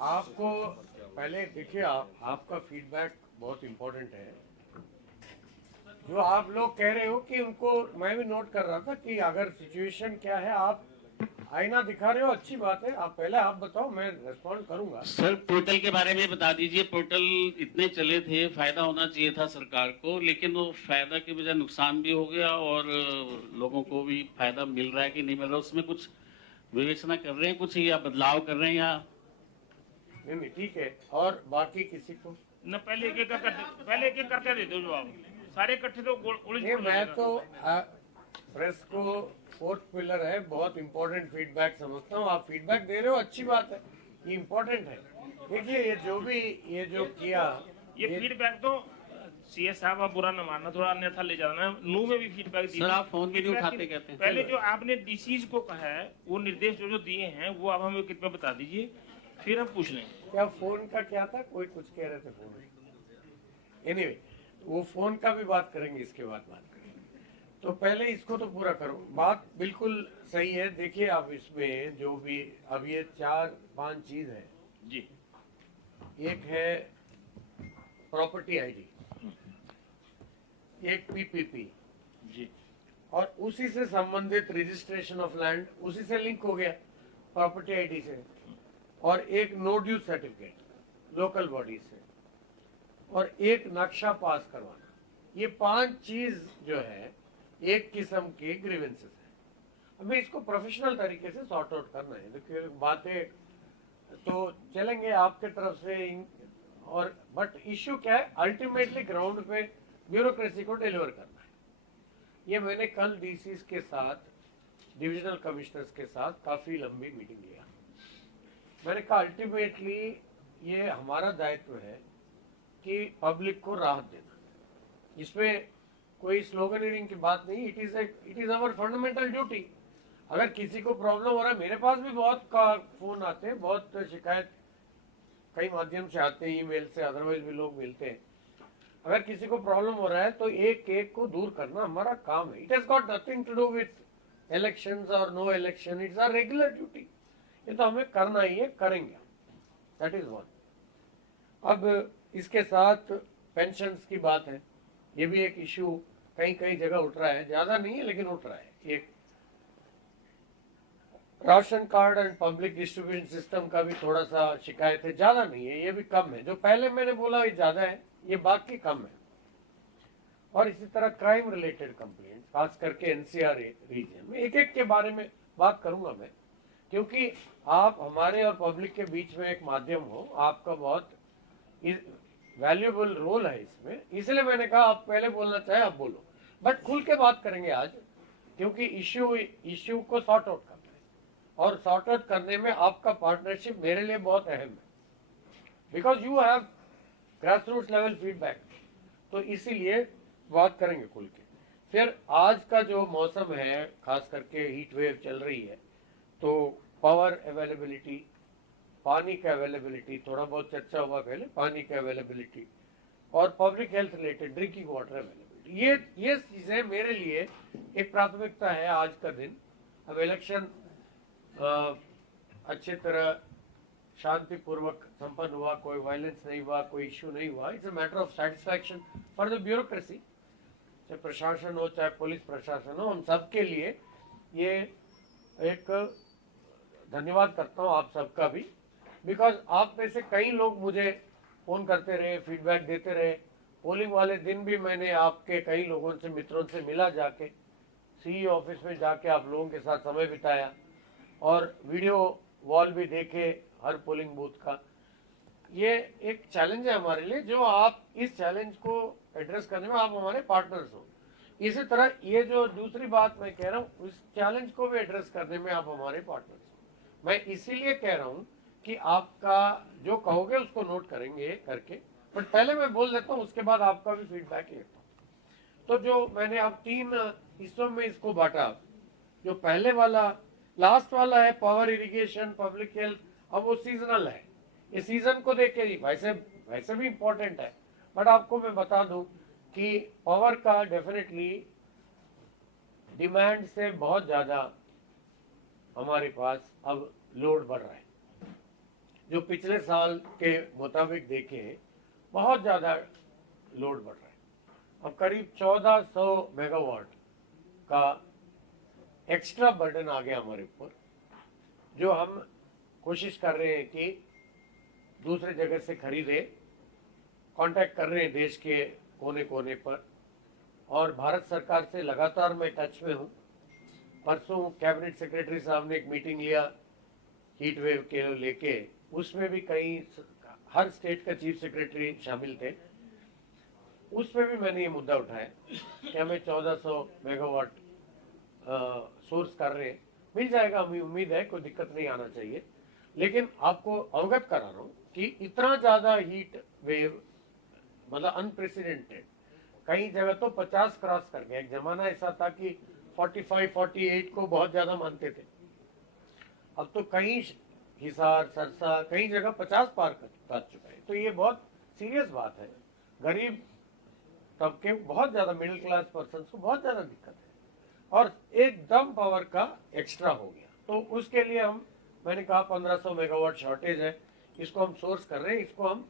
आपको पहले देखिए, आपका फीडबैक बहुत इम्पोर्टेंट है। जो आप लोग कह रहे हो कि उनको मैं भी नोट कर रहा था कि अगर सिचुएशन क्या है, आप आईना दिखा रहे हो, अच्छी बात है। आप पहले आप बताओ, मैं रेस्पॉन्ड करूंगा। सर पोर्टल के बारे में बता दीजिए। पोर्टल इतने चले थे, फायदा होना चाहिए था सरकार को, लेकिन वो फायदा की बजाय नुकसान भी हो गया और लोगों को भी फायदा मिल रहा है कि नहीं मिल रहा, उसमें कुछ विवेचना कर रहे हैं कुछ, या बदलाव कर रहे हैं या नहीं नहीं, ठीक है। और बाकी किसी को न पहले एक एक करके पहले एक एक करके दे दो जवाब, सारे इकट्ठे तो उलझ नहीं, पड़ मैं जाएगा। तो प्रेस को फोर्थ पिलर है, बहुत इंपॉर्टेंट फीडबैक समझता हूँ। आप फीडबैक दे रहे हो, अच्छी बात है, ये इम्पोर्टेंट है। देखिए, ये जो किया, ये फीडबैक तो सीएस साहब आप बुरा न मानना, थोड़ा अन्यथा ले जाना। नू में भी फीडबैक दी। सर आप फोन भी नहीं उठाते कहते हैं। पहले जो आपने डीसीज को कहा है, वो निर्देश जो जो दिए हैं वो आप हमें कृपया बता दीजिए, फिर हम पूछ लेंगे। क्या फोन का क्या था, कोई कुछ कह रहे थे फोन। एनीवे, वो फोन का भी बात करेंगे, इसके बाद बात करेंगे। तो पहले इसको तो पूरा करो। बात बिल्कुल सही है। देखिए, अब इसमें जो भी अब ये 4-5 चीज है जी। एक है प्रॉपर्टी आईडी, एक पीपीपी जी। और उसी से संबंधित रजिस्ट्रेशन ऑफ लैंड, उसी से लिंक हो गया प्रॉपर्टी आईडी से, और एक no dues certificate local body से, और एक नक्शा पास करवाना। ये 5 चीज जो है एक किस्म के ग्रीवेंसेस है। हमें इसको प्रोफेशनल तरीके से सॉर्ट आउट करना है। देखिए, बातें तो चलेंगे आपके तरफ से और बट इश्यू क्या है, अल्टीमेटली ग्राउंड पे ब्यूरोक्रेसी को डिलीवर करना है। ये मैंने कल डीसीज के साथ, डिविजनल कमिश्नर्स के साथ काफी लंबी मीटिंग लिया। मैंने कहा अल्टीमेटली ये हमारा दायित्व है कि पब्लिक को राहत देना। इसमें कोई स्लोगनिंग की बात नहीं। It is our fundamental duty. अगर किसी को प्रॉब्लम हो रहा है, मेरे पास भी बहुत फोन आते हैं, बहुत शिकायत कई माध्यम से आते हैं, ईमेल से, अदरवाइज भी लोग मिलते हैं। अगर किसी को प्रॉब्लम हो रहा है तो एक एक को दूर करना हमारा काम है। It has got nothing to do with elections और no election. It's our regular duty. ये तो हमें करना ही है, करेंगे। That is one. अब इसके साथ पेंशन्स की बात है। ये भी एक इश्यू कई कई जगह उठ रहा है, ज्यादा नहीं है लेकिन उठ रहा है। एक ration card and public distribution system का भी थोड़ा सा शिकायत है, ज्यादा नहीं है, ये भी कम है। जो पहले मैंने बोला ये ज्यादा है, ये बाकी कम है। और इसी तरह क्राइम रिलेटेड कंप्लेंट, खास करके एनसीआर रीजन में, एक एक के बारे में बात करूंगा मैं, क्योंकि आप हमारे और पब्लिक के बीच में एक माध्यम हो। आपका बहुत वैल्यूएबल रोल है इसमें, इसलिए मैंने कहा आप पहले बोलना चाहे आप बोलो, बट खुल के बात करेंगे आज, क्योंकि इश्यू को सॉर्ट आउट करना है। और सॉर्ट आउट करने में आपका पार्टनरशिप मेरे लिए बहुत अहम है, because you have grass root level feedback. तो इसीलिए बात करेंगे खुल के। फिर आज का जो मौसम है, खास करके हीट वेव चल रही है, तो पावर अवेलेबिलिटी, पानी का अवेलेबिलिटी, थोड़ा बहुत चर्चा हुआ पहले, पानी का अवेलेबिलिटी, और public health related drinking water availability, ये चीजें मेरे लिए एक प्राथमिकता है आज का दिन। अब इलेक्शन अच्छी तरह शांतिपूर्वक संपन्न हुआ, कोई वायलेंस नहीं हुआ, कोई इश्यू नहीं हुआ। It's a matter of satisfaction for the bureaucracy, चाहे प्रशासन हो चाहे पुलिस प्रशासन हो, हम सबके लिए ये एक धन्यवाद करता हूँ आप सबका भी, बिकॉज आप में से कई लोग मुझे फोन करते रहे, फीडबैक देते रहे। पोलिंग वाले दिन भी मैंने आपके कई लोगों से, मित्रों से मिला, जाके सीई ऑफिस में जाके आप लोगों के साथ समय बिताया, और वीडियो वॉल भी देखे हर पोलिंग बूथ का। ये एक चैलेंज है हमारे लिए, जो आप इस चैलेंज को एड्रेस करने में आप हमारे पार्टनर्स हो। इसी तरह ये जो दूसरी बात मैं कह रहा हूँ, उस चैलेंज को भी एड्रेस करने में आप हमारे पार्टनर्स हो। मैं इसीलिए कह रहा हूँ कि आपका जो कहोगे उसको नोट करेंगे करके, बट पहले मैं बोल देता हूँ, उसके बाद आपका भी फीडबैक लेता हूँ। तो जो मैंने अब 3 हिस्सों में इसको बांटा, जो पहले वाला, लास्ट वाला है पावर इरिगेशन पब्लिक हेल्थ, अब वो सीजनल है। ये सीजन को देख के ही, वैसे भी इम्पोर्टेंट है, बट आपको मैं बता दूं कि पावर का डेफिनेटली डिमांड से बहुत ज्यादा हमारे पास अब लोड बढ़ रहा है। जो पिछले साल के मुताबिक देखें बहुत ज़्यादा लोड बढ़ रहा है। अब करीब 1400 मेगावाट का एक्स्ट्रा बर्डन आ गया हमारे ऊपर, जो हम कोशिश कर रहे हैं कि दूसरे जगह से खरीदे, कांटेक्ट कर रहे हैं देश के कोने कोने पर, और भारत सरकार से लगातार मैं टच में हूँ। परसों कैबिनेट सेक्रेटरी साहब ने एक मीटिंग लिया हीट वेव के लेके, उसमें भी कई हर स्टेट का चीफ सेक्रेटरी शामिल थे। उसमें भी मैंने ये मुद्दा उठाया कि हमें 1400 मेगावाट सोर्स कर रहे हैं, मिल जाएगा, हमें उम्मीद है, कोई दिक्कत नहीं आना चाहिए। लेकिन आपको अवगत करा रहा हूँ कि इतना ज़्यादा हीट वेव, मतलब अनप्रेसिडेंटेड, कई जगह तो 50 क्रॉस कर गया। एक जमाना ऐसा था कि 45, 48 को बहुत ज़्यादा मानते थे, अब तो कहीं हिसार, सरसा, कई जगह 50 पार कर चुका है। तो ये बहुत सीरियस बात है। गरीब तबके, बहुत ज़्यादा मिडिल क्लास पर्सन को बहुत ज़्यादा दिक्कत है, और एकदम पावर का एक्स्ट्रा हो गया। तो उसके लिए मैंने कहा 1500 मेगावाट शॉर्टेज है, इसको हम सोर्स कर रहे हैं, इसको हम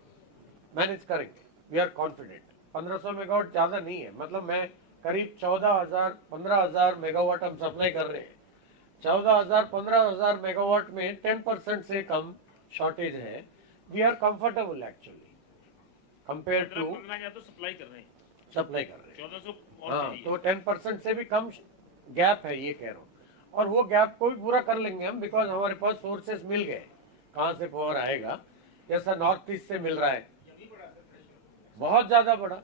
मैनेज करेंगे। We are confident. 1500 मेगावाट ज़्यादा नहीं है, मतलब मैं करीब 14,000 15,000 मेगावाट हम सप्लाई कर रहे हैं। 14,000 15,000 मेगावाट में 10% से कम शॉर्टेज है। We are comfortable actually compare to 15,000 तो सप्लाई कर रहे हैं, सप्लाई कर रहे हैं। 1400 और हाँ, चाहिए। तो 10% से भी कम गैप है, ये कह रहा हूँ। और वो गैप को भी पूरा कर लेंगे हम, बिकॉज हमारे पास सोर्सेस मिल गए। कहाँ से पावर आएगा, जैसा नॉर्थ ईस्ट से मिल रहा है, बहुत ज्यादा बड़ा,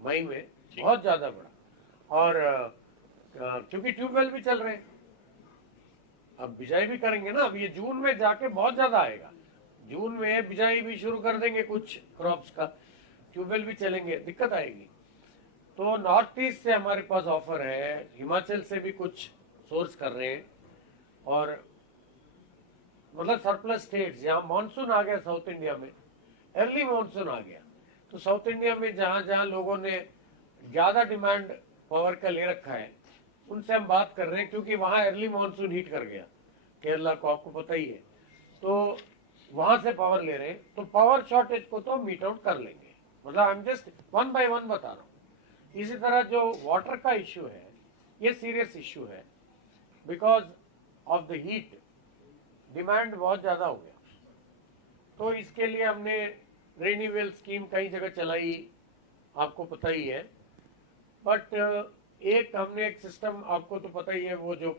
मई में बहुत ज्यादा बड़ा। और क्योंकि ट्यूबवेल भी चल रहे हैं, अब बिजाई भी करेंगे ना। अब ये जून में जाके बहुत ज्यादा आएगा, जून में बिजाई भी शुरू कर देंगे कुछ क्रॉप्स का, ट्यूबवेल भी चलेंगे, दिक्कत आएगी। तो नॉर्थ ईस्ट से हमारे पास ऑफर है, हिमाचल से भी कुछ सोर्स कर रहे हैं, और मतलब सरप्लस स्टेट्स, यहाँ मानसून आ गया साउथ इंडिया में, अर्ली मानसून आ गया। तो साउथ इंडिया में जहाँ जहाँ लोगों ने ज़्यादा डिमांड पावर का ले रखा है, उनसे हम बात कर रहे हैं, क्योंकि वहाँ अर्ली मानसून हीट कर गया केरला को, आपको पता ही है। तो वहाँ से पावर ले रहे हैं, तो पावर शॉर्टेज को तो मीट आउट कर लेंगे। मतलब I am just one by one बता रहा हूँ। इसी तरह जो वाटर का इश्यू है, ये सीरियस इश्यू है, because of the heat demand बहुत ज़्यादा हो गया। तो इसके लिए हमने रिन्यूएबल स्कीम कई जगह चलाई, आपको पता ही है। बट हमने एक सिस्टम, आपको तो पता ही है, वो जो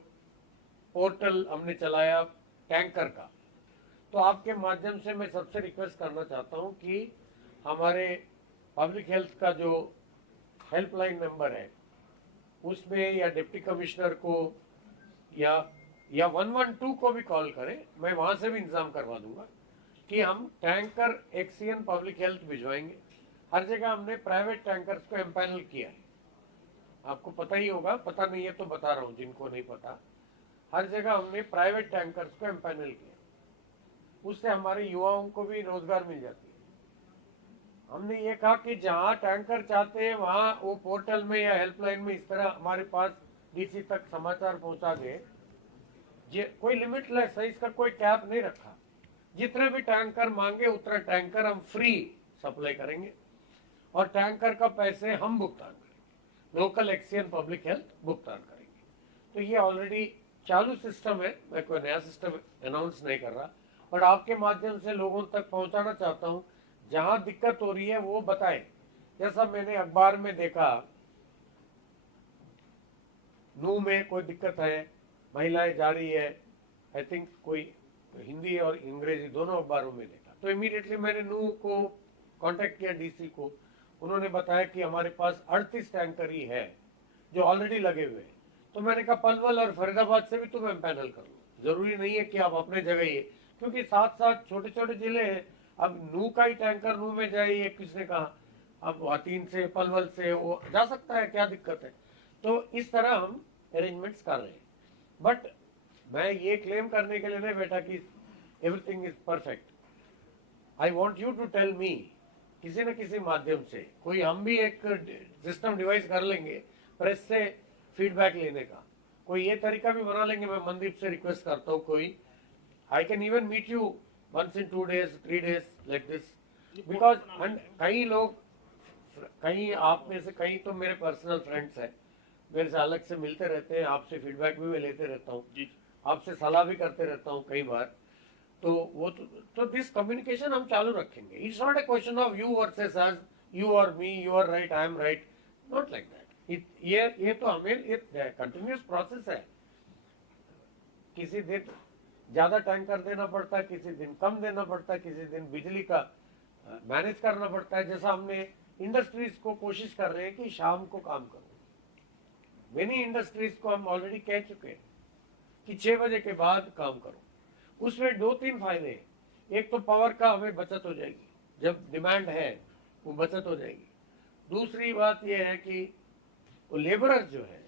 पोर्टल हमने चलाया टैंकर का। तो आपके माध्यम से मैं सबसे रिक्वेस्ट करना चाहता हूँ कि हमारे पब्लिक हेल्थ का जो हेल्पलाइन नंबर है, उसमें या डिप्टी कमिश्नर को या 112 को भी कॉल करें, मैं वहाँ से भी इंतजाम करवा दूंगा कि हम टैंकर एक्सीएन पब्लिक हेल्थ भिजवाएंगे। हर जगह हमने प्राइवेट टैंकर्स को एम्पैनल किया है, आपको पता ही होगा, पता नहीं है तो बता रहा हूँ जिनको नहीं पता। हर जगह हमने प्राइवेट टैंकर्स को एम्पैनल किया, उससे हमारे युवाओं को भी रोजगार मिल जाती है। हमने ये कहा कि जहाँ टैंकर चाहते हैं वहाँ वो पोर्टल में या हेल्पलाइन में इस तरह हमारे पास डीसी तक समाचार पहुँचा दे। कोई लिमिटलेस है, इसका कोई कैप नहीं रखा, जितने भी टैंकर मांगे उतना टैंकर हम फ्री सप्लाई करेंगे, और टैंकर का पैसे हम भुगतान करेंगे, लोकल एक्सीएन पब्लिक हेल्थ भुगतान करेंगे। तो ये ऑलरेडी चालू सिस्टम है, मैं कोई नया सिस्टम अनाउंस नहीं कर रहा, बट आपके माध्यम से लोगों तक पहुंचाना चाहता हूं। जहां दिक्कत हो रही है वो बताएं। जैसा मैंने अखबार में देखा, नू में कोई दिक्कत है, महिलाएं जा रही है, आई थिंक कोई हिंदी और अंग्रेजी दोनों अखबारों में देखा। तो इमीडिएटली मैंने नू को कांटेक्ट किया, डीसी को। उन्होंने बताया कि हमारे पास 38 टैंकर ही है जो ऑलरेडी लगे हुए हैं। तो मैंने कहा पलवल और फरीदाबाद से भी तुम पैनल कर लो, जरूरी नहीं है कि आप अपने जगह ही, क्योंकि साथ साथ छोटे छोटे जिले हैं। अब नू का ही टैंकर नू में जाए, ये किसने कहा? अब वातीन से, पलवल से वो जा सकता है, क्या दिक्कत है? तो इस तरह हम अरेंजमेंट्स कर रहे हैं। बट मैं ये क्लेम करने के लिए नहीं बैठा कि everything is perfect. I want you to tell me, किसी न किसी माध्यम से कोई, हम भी एक सिस्टम डिवाइस कर लेंगे प्रेस से फीडबैक लेने का, कोई ये तरीका भी बना लेंगे। मैं मनदीप से रिक्वेस्ट करता हूँ, कोई I can even meet you once in 2 days, 3 days, like this. Because कई लोग, कहीं आप में से कई तो मेरे पर्सनल फ्रेंड्स हैं, मेरे से अलग से मिलते रहते हैं, आपसे फीडबैक भी मैं लेते रहता हूँ, आपसे सलाह भी करते रहता हूँ कई बार। तो वो तो दिस कम्युनिकेशन हम चालू रखेंगे। It's not a question of you versus us, you और me, you are right, I am right, not like that. ये तो हमें ये कंटिन्यूस प्रोसेस है। किसी दिन ज्यादा टैंकर देना पड़ता है, किसी दिन कम देना पड़ता है, किसी दिन बिजली का मैनेज करना पड़ता है। जैसा हमने इंडस्ट्रीज को कोशिश कर रहे हैं कि शाम को काम करो। मेनी इंडस्ट्रीज को हम ऑलरेडी कह चुके हैं कि 6 बजे के बाद काम करो। उसमें 2-3 फायदे हैं। एक तो पावर का हमें बचत हो जाएगी, जब डिमांड है वो बचत हो जाएगी। दूसरी बात यह है कि वो लेबरर्स जो है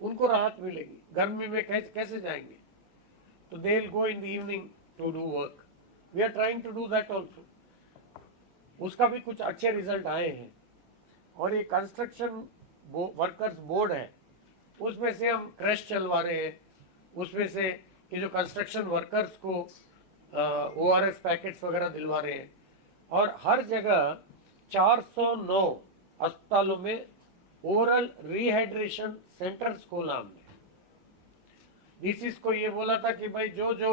उनको राहत मिलेगी। गर्मी में कैसे जाएंगे, तो they will go in the evening to do work. We are trying to do that also. उसका भी कुछ अच्छे रिजल्ट आए हैं। और ये कंस्ट्रक्शन वर्कर्स बोर्ड है, उसमें से हम क्रैश चलवा रहे हैं। उसमें से ये जो कंस्ट्रक्शन वर्कर्स को ORS पैकेट्स वगैरह दिलवा रहे हैं। और हर जगह 409 अस्पतालों में ओरल रिहाइड्रेशन सेंटर्स खोला हमने। डीसीस को ये बोला था कि भाई जो जो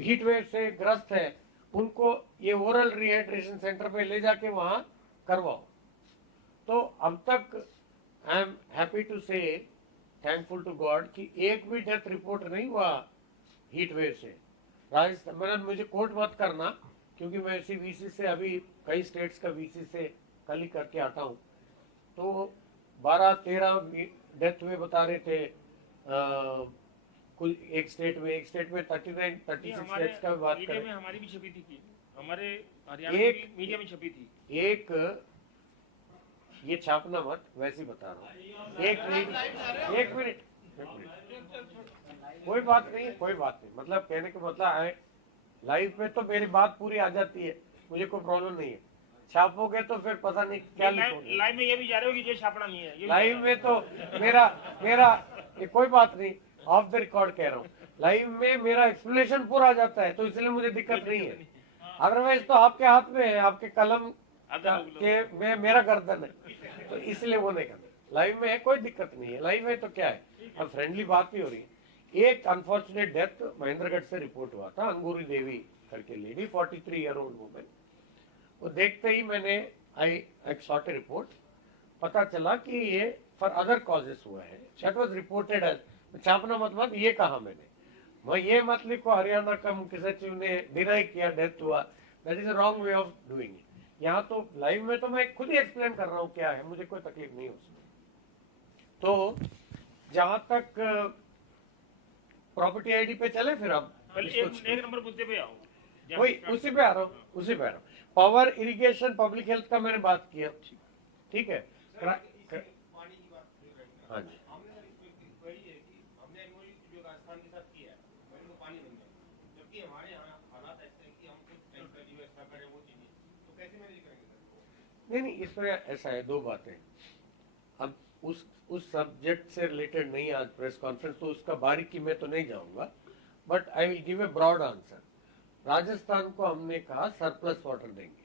हीट वेव से ग्रस्त है उनको ये ओरल रिहाइड्रेशन सेंटर पे ले जाके वहां करवाओ। तो अब तक आई एम हैप्पी टू से, थैंकफुल टू गॉड, कि एक भी डेथ रिपोर्ट नहीं हुआ हीट वेव से। राजस्थान, मैंने, मुझे कोट मत करना क्योंकि मैं इसी वीसी से, अभी कई स्टेट्स का वीसी से कल ही करके आता हूँ। तो 12-13 डेथ हुए बता रहे थे कुछ एक स्टेट में 39-36 स्टेट्स का बात मीडिया करें। में हमारी भी छपी थी, हमारे हरियाणा की मीडिया में छपी थी। एक ये छापना मत, वैसे ही बता रहा हूँ। एक मिनट, कोई बात नहीं, कोई बात नहीं। मतलब कहने का मतलब है लाइव पे तो मेरी बात पूरी आ जाती है, मुझे कोई प्रॉब्लम नहीं है। छापोगे तो फिर पता नहीं क्या लिखोगे। लाइव में ये भी जा रहे हो कि ये छापना नहीं है। लाइव में तो मेरा ये कोई बात नहीं, ऑफ द रिकॉर्ड कह रहा हूँ। लाइव में मेरा एक्सप्लेनेशन पूरा आ जाता है, तो इसलिए मुझे दिक्कत नहीं है। अदरवाइज तो आपके हाथ में है, आपके कलम के में मेरा गर्दन है, तो इसलिए वो नहीं करना। लाइव में है, कोई दिक्कत नहीं है। लाइव है तो क्या है, अब फ्रेंडली बात भी हो रही है। एक अनफॉर्चुनेट डेथ महेंद्रगढ़ से रिपोर्ट हुआ था, अंगूरी देवी करके लेडी, 43 ईयर ओल्ड वुमेन। वो देखते ही मैंने आई सॉट ए रिपोर्ट, पता चला कि ये फॉर अदर कॉजेस हुआ है। दैट वाज रिपोर्टेड एज, छापना मतलब ये कहा मैंने, मैं ये मत लिखो हरियाणा का मुख्य सचिव ने डिनाई किया डेथ हुआ। That is a wrong way of doing it. यहाँ तो लाइव में तो मैं खुद ही एक्सप्लेन कर रहा हूँ क्या है, मुझे कोई तकलीफ नहीं है उसमें। तो जहां तक प्रॉपर्टी आईडी पे चले, फिर हम एक नंबर मुद्दे पे आओ। वही उसी पे आ रहा हूँ। पावर, इरिगेशन, पब्लिक हेल्थ का मैंने बात किया, ठीक है। हाँ जी, नहीं, इसमें ऐसा है, 2 बातें। अब उस सब्जेक्ट से रिलेटेड नहीं आज प्रेस कॉन्फ्रेंस, तो उसका बारीकी में तो नहीं जाऊंगा, but I will give a broad answer. Rajasthan को हमने कहा सरप्लस वाटर देंगे।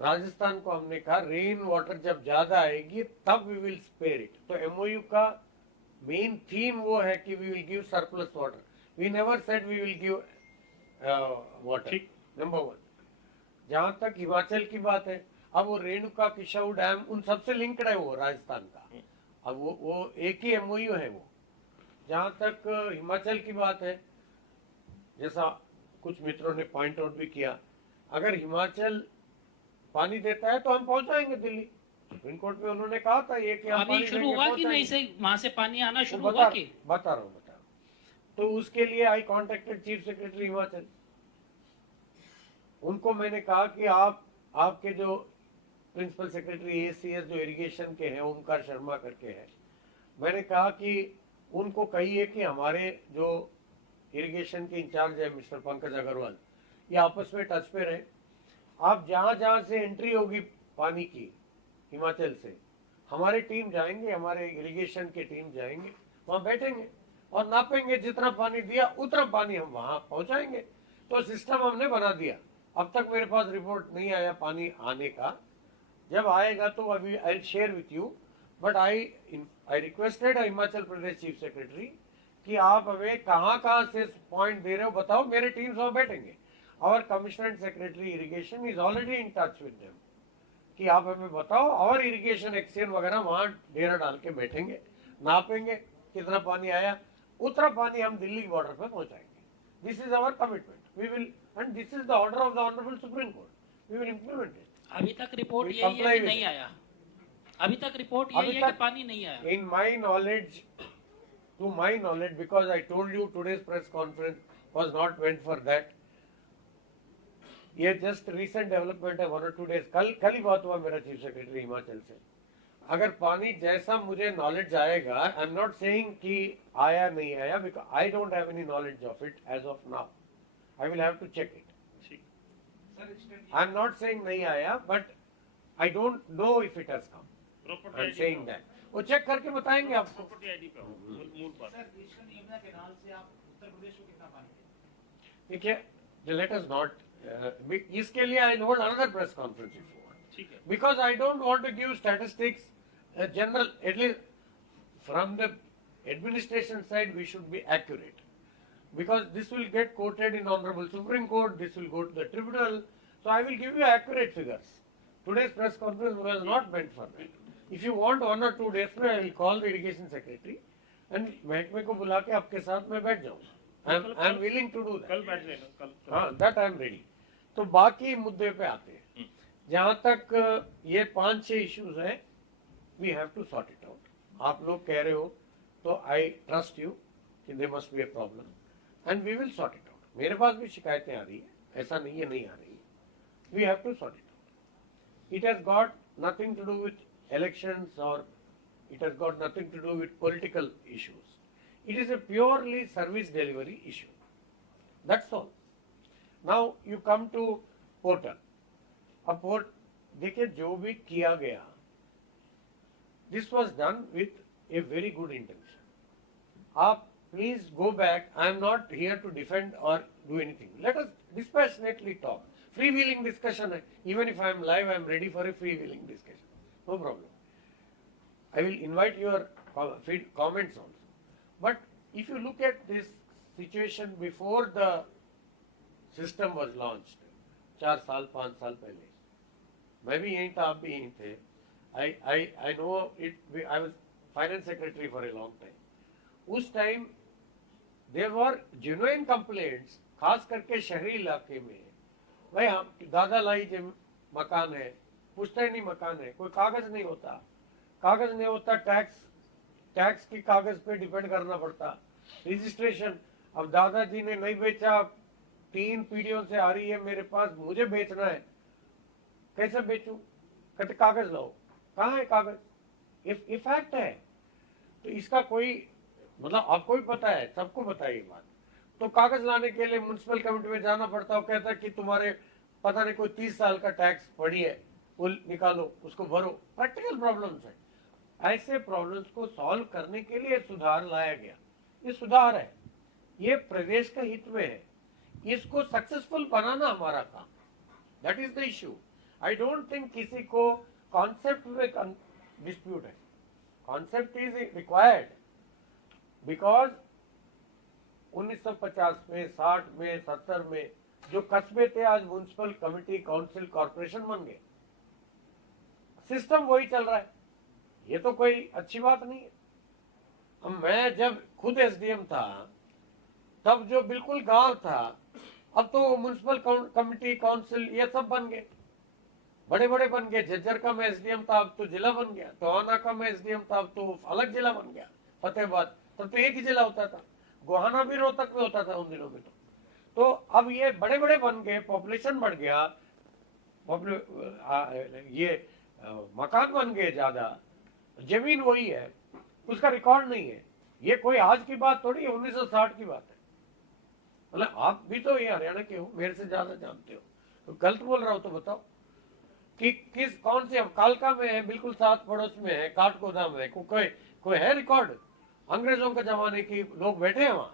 राजस्थान को हमने कहा रेन वाटर जब ज्यादा आएगी तब वी विल स्पेयर इट। तो एमओयू का मेन थीम वो है कि we will give surplus water. We never said we will give water, number 1। जहां तक हिमाचल की बात है, अब वो रेणुका किशाऊ डैम उन सबसे लिंक्ड है वो राजस्थान का। अब वो एक ही एमओयू है वो। जहां तक हिमाचल की बात है, जैसा कुछ मित्रों ने पॉइंट आउट भी किया, अगर हिमाचल पानी देता है तो हम पहुंचाएंगे दिल्ली। सुप्रीम कोर्ट में उन्होंने कहा था ये कि हम पानी शुरू हुआ कि नहीं से वहां से पानी आना शुरू हुआ बता कि रहा हूँ। तो उसके लिए I contacted chief secretary Himachal. उनको मैंने कहा कि आपके जो प्रिंसिपल सेक्रेटरी ACS जो इरिगेशन के हैं, ओमकार शर्मा करके हैं, मैंने कहा कि उनको कहिए कि हमारे जो इरिगेशन के इंचार्ज है मिस्टर पंकज अग्रवाल, ये आपस में टच पे रहे। आप जहां से एंट्री होगी पानी की हिमाचल से, हमारी टीम जाएंगे, हमारे इरिगेशन के टीम जाएंगे, वहां बैठेंगे और नापेंगे, जितना पानी दिया उतना पानी हम वहां पहुंचाएंगे। तो सिस्टम हमने बना दिया। अब तक मेरे पास रिपोर्ट नहीं आया पानी आने का, जब आएगा तो अभी I share with you. But I requested Himachal Pradesh chief secretary कि आप हमें कहाँ से पॉइंट दे रहे हो बताओ, मेरे टीम से बैठेंगे। और commissioner secretary irrigation is already in touch with them कि आप हमें बताओ, और इरिगेशन एक्सचेंज वगैरह वहां डेरा डाल के बैठेंगे, नापेंगे कितना पानी आया, उतना पानी हम दिल्ली बॉर्डर पे पहुंचाएंगे। This is our commitment, we will, and this is the order of the honourable supreme court, we will implement it. अभी तक रिपोर्ट We यही है comply कि with नहीं it. आया, अभी तक रिपोर्ट अभी यही है कि तक- पानी नहीं आया। In my knowledge, to my knowledge, because I told you today's press conference was not meant for that. ये जस्ट रिसेंट डेवलपमेंट है, 1 or 2 days, कल ही बात हुआ मेरा चीफ सेक्रेटरी हिमाचल से। अगर पानी जैसा मुझे नॉलेज आएगा, आई एम नॉट सेइंग कि आया नहीं आया, because I don't have any knowledge of it as of now, I will have to check it. I am not saying नहीं आया, but I don't know if it has come, property I am ID saying that. वो चेक करके बताएंगे आपको। Property ID पे आओ, मूल बात। सर ईस्टर्न यमुना कैनाल से आप उत्तर प्रदेश को कितना पानी देते हैं? ठीक है, लेट अस नॉट, इसके लिए I hold another press conference if you want, ठीक है। because I don't want to give statistics general, at least from the administration side we should be accurate, because this will get quoted in honorable Supreme Court, this will go to the tribunal, so I will give you accurate figures. Today's press conference was not meant for that. If you want 1 or 2 days में I will call the irrigation secretary and महकमे को बुला के आपके साथ में बैठ जाऊंगा, I am willing to do that. कल बैठ लेना, कल हाँ, that I am ready. तो बाकी मुद्दे पे आते हैं। जहां तक ये 5-6 इश्यूज हैं, we have to sort it out. आप लोग कह रहे हो तो आई ट्रस्ट यू कि there must be a problem and we will sort it out. मेरे पास भी शिकायतें आ रही है, ऐसा नहीं है नहीं आ रही, we have to sort it out. It has got nothing to do with elections और it has got nothing to do with political issues, it is a purely service delivery issue, that's all. Now you come to portal. अब port देखिए, जो भी किया गया, this was done with a very good intention. आप please go back, I am not here to defend और do anything, late us dispassionately talk. Free wheeling discussion है, even if I am live, I am ready for a free wheeling discussion, no problem. I will invite your comments also. But if you look at this situation before the system was launched, 4 साल 5 साल पहले, मैं भी यहीं था, आप भी यहीं थे। I know it, I was finance secretary for a long time. उस time there were genuine complaints, खास करके शहरी इलाके में। भाई हम दादा लाई जब मकान है, पूछता ही नहीं मकान है, कोई कागज नहीं होता, कागज नहीं होता, टैक्स की कागज पे डिपेंड करना पड़ता, रजिस्ट्रेशन। अब दादाजी ने नहीं बेचा, 3 पीढ़ियों से आ रही है मेरे पास, मुझे बेचना है, कैसे बेचूं? कहते कागज लाओ। कहाँ है कागज? इफेक्ट है। तो इसका कोई मतलब आपको भी पता है, सबको पता है ये बात। तो कागज लाने के लिए म्युनिसिपल कमेटी में जाना पड़ता है, कहता है कि तुम्हारे पता नहीं कोई 30 साल का टैक्स पड़ी है, वो निकालो, उसको भरो। प्रैक्टिकल प्रॉब्लम्स है। ऐसे प्रॉब्लम्स को सॉल्व करने के लिए सुधार लाया गया। ये सुधार है, ये प्रदेश के हित में है, इसको सक्सेसफुल बनाना हमारा काम, that is the issue. I don't think किसी को कॉन्सेप्ट में डिस्प्यूट है, कॉन्सेप्ट इज रिक्वायर्ड, बिकॉज 1950 में, 60 में, 70 में जो कस्बे थे आज म्युनिसिपल कमिटी, काउंसिल, कॉर्पोरेशन बन गए। सिस्टम वही चल रहा है, ये तो कोई अच्छी बात नहीं है। अब मैं जब खुद एसडीएम था, तब जो बिल्कुल गांव था, अब तो म्युनिसिपल कमिटी, काउंसिल ये सब बन गए, बड़े बड़े बन गए। झज्जर का मैं एसडीएम था, अब तो जिला बन गया। टोहाना का मैं एसडीएम था, अब तो अलग जिला बन गया, फतेहाबाद। तब तो एक ही जिला होता था, गोहाना भी रोहतक में होता था उन दिनों में। तो अब ये बड़े बड़े बन गए, पॉपुलेशन बढ़ गया, ये मकान बन गए ज्यादा, जमीन वही है, उसका रिकॉर्ड नहीं है। ये कोई आज की बात थोड़ी है, 1960 की बात है। मतलब आप भी तो ये हरियाणा के हो, मेरे से ज्यादा जानते हो, तो गलत बोल रहा हो तो बताओ कि किस कौन से। अब कालका में है, बिल्कुल साथ पड़ोस में है, काठगोदाम है, कोई है रिकॉर्ड? अंग्रेजों के जमाने की लोग बैठे हैं वहां,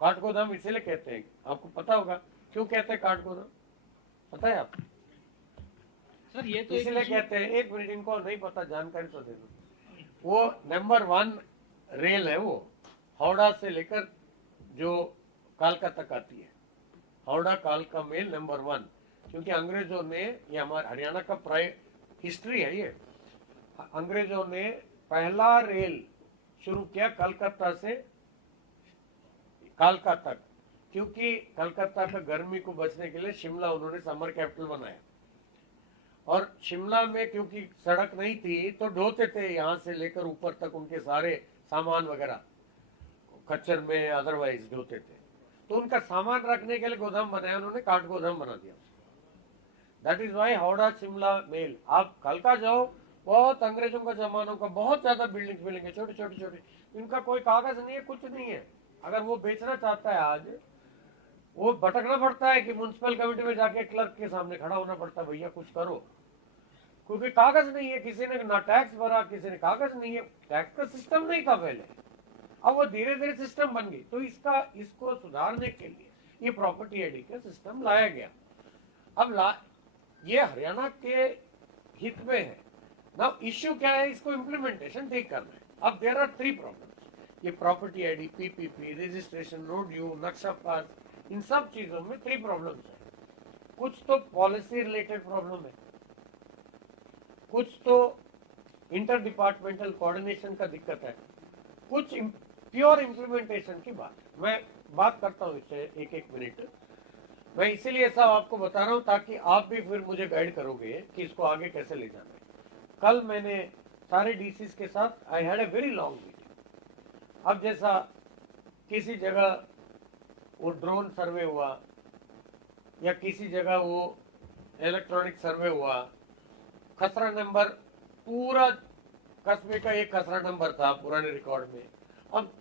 काठगोदाम इसीलिए कहते हैं आपको पता होगा क्यों कहते हैं काठगोदाम, पता है आपको? सर ये तो एक इसलिए issue- कहते हैं, एक मिनट, इनको नहीं पता, जानकारी तो दे दो। वो नंबर 1 रेल है, वो हावड़ा से लेकर जो कालका तक आती है, हावड़ा कालका मेल नंबर 1, क्योंकि अंग्रेजों ने, ये हमारे हरियाणा का प्राय हिस्ट्री है ये, अंग्रेजों ने पहला रेल शुरू किया कलकत्ता से कालका तक, क्योंकि कलकत्ता का गर्मी को बचने के लिए शिमला उन्होंने समर कैपिटल बनाया, और शिमला में क्योंकि सड़क नहीं थी तो ढोते थे यहाँ से लेकर ऊपर तक उनके सारे सामान वगैरह, खच्चर में अदरवाइज ढोते थे, तो उनका सामान रखने के लिए गोदाम बनाया उन्होंने, काठ गोदाम बना दिया। That is why Howrah Shimla mail. आप कालका जाओ, बहुत अंग्रेजों का जमानों का बहुत ज्यादा बिल्डिंग्स मिलेंगे, छोटे छोटे छोटे, इनका कोई कागज नहीं है, कुछ नहीं है। अगर वो बेचना चाहता है आज, वो भटकना पड़ता है कि म्युनिसिपल कमेटी में जाके क्लर्क के सामने खड़ा होना पड़ता है, भैया कुछ करो, क्योंकि कागज नहीं है, किसी ने ना टैक्स भरा, किसी ने कागज नहीं है, टैक्स का सिस्टम नहीं था पहले, अब वो धीरे धीरे सिस्टम बन गई। तो इसको सुधारने के लिए ये प्रॉपर्टी आईडी का सिस्टम लाया गया। अब ये हरियाणा के हित में है ना। इश्यू क्या है, इसको इम्प्लीमेंटेशन ठीक करना है। अब देयर आर 3 प्रॉब्लम्स, ये property ID, PPP, registration, road view, नक्शा पास, इन सब चीजों में 3 प्रॉब्लम्स है। कुछ तो पॉलिसी रिलेटेड प्रॉब्लम है, कुछ तो इंटर डिपार्टमेंटल कोऑर्डिनेशन का दिक्कत है, कुछ प्योर इम्प्लीमेंटेशन की बात। मैं बात करता हूँ इससे एक मिनट। मैं इसीलिए सब आपको बता रहा हूँ ताकि आप भी फिर मुझे गाइड करोगे कि इसको आगे कैसे ले जाना है। कल मैंने सारे डीसीज के साथ I had a very long meeting. अब जैसा किसी जगह वो ड्रोन सर्वे हुआ या किसी जगह वो इलेक्ट्रॉनिक सर्वे हुआ, खसरा नंबर, पूरा कस्बे का एक खसरा नंबर था पुराने रिकॉर्ड में, अब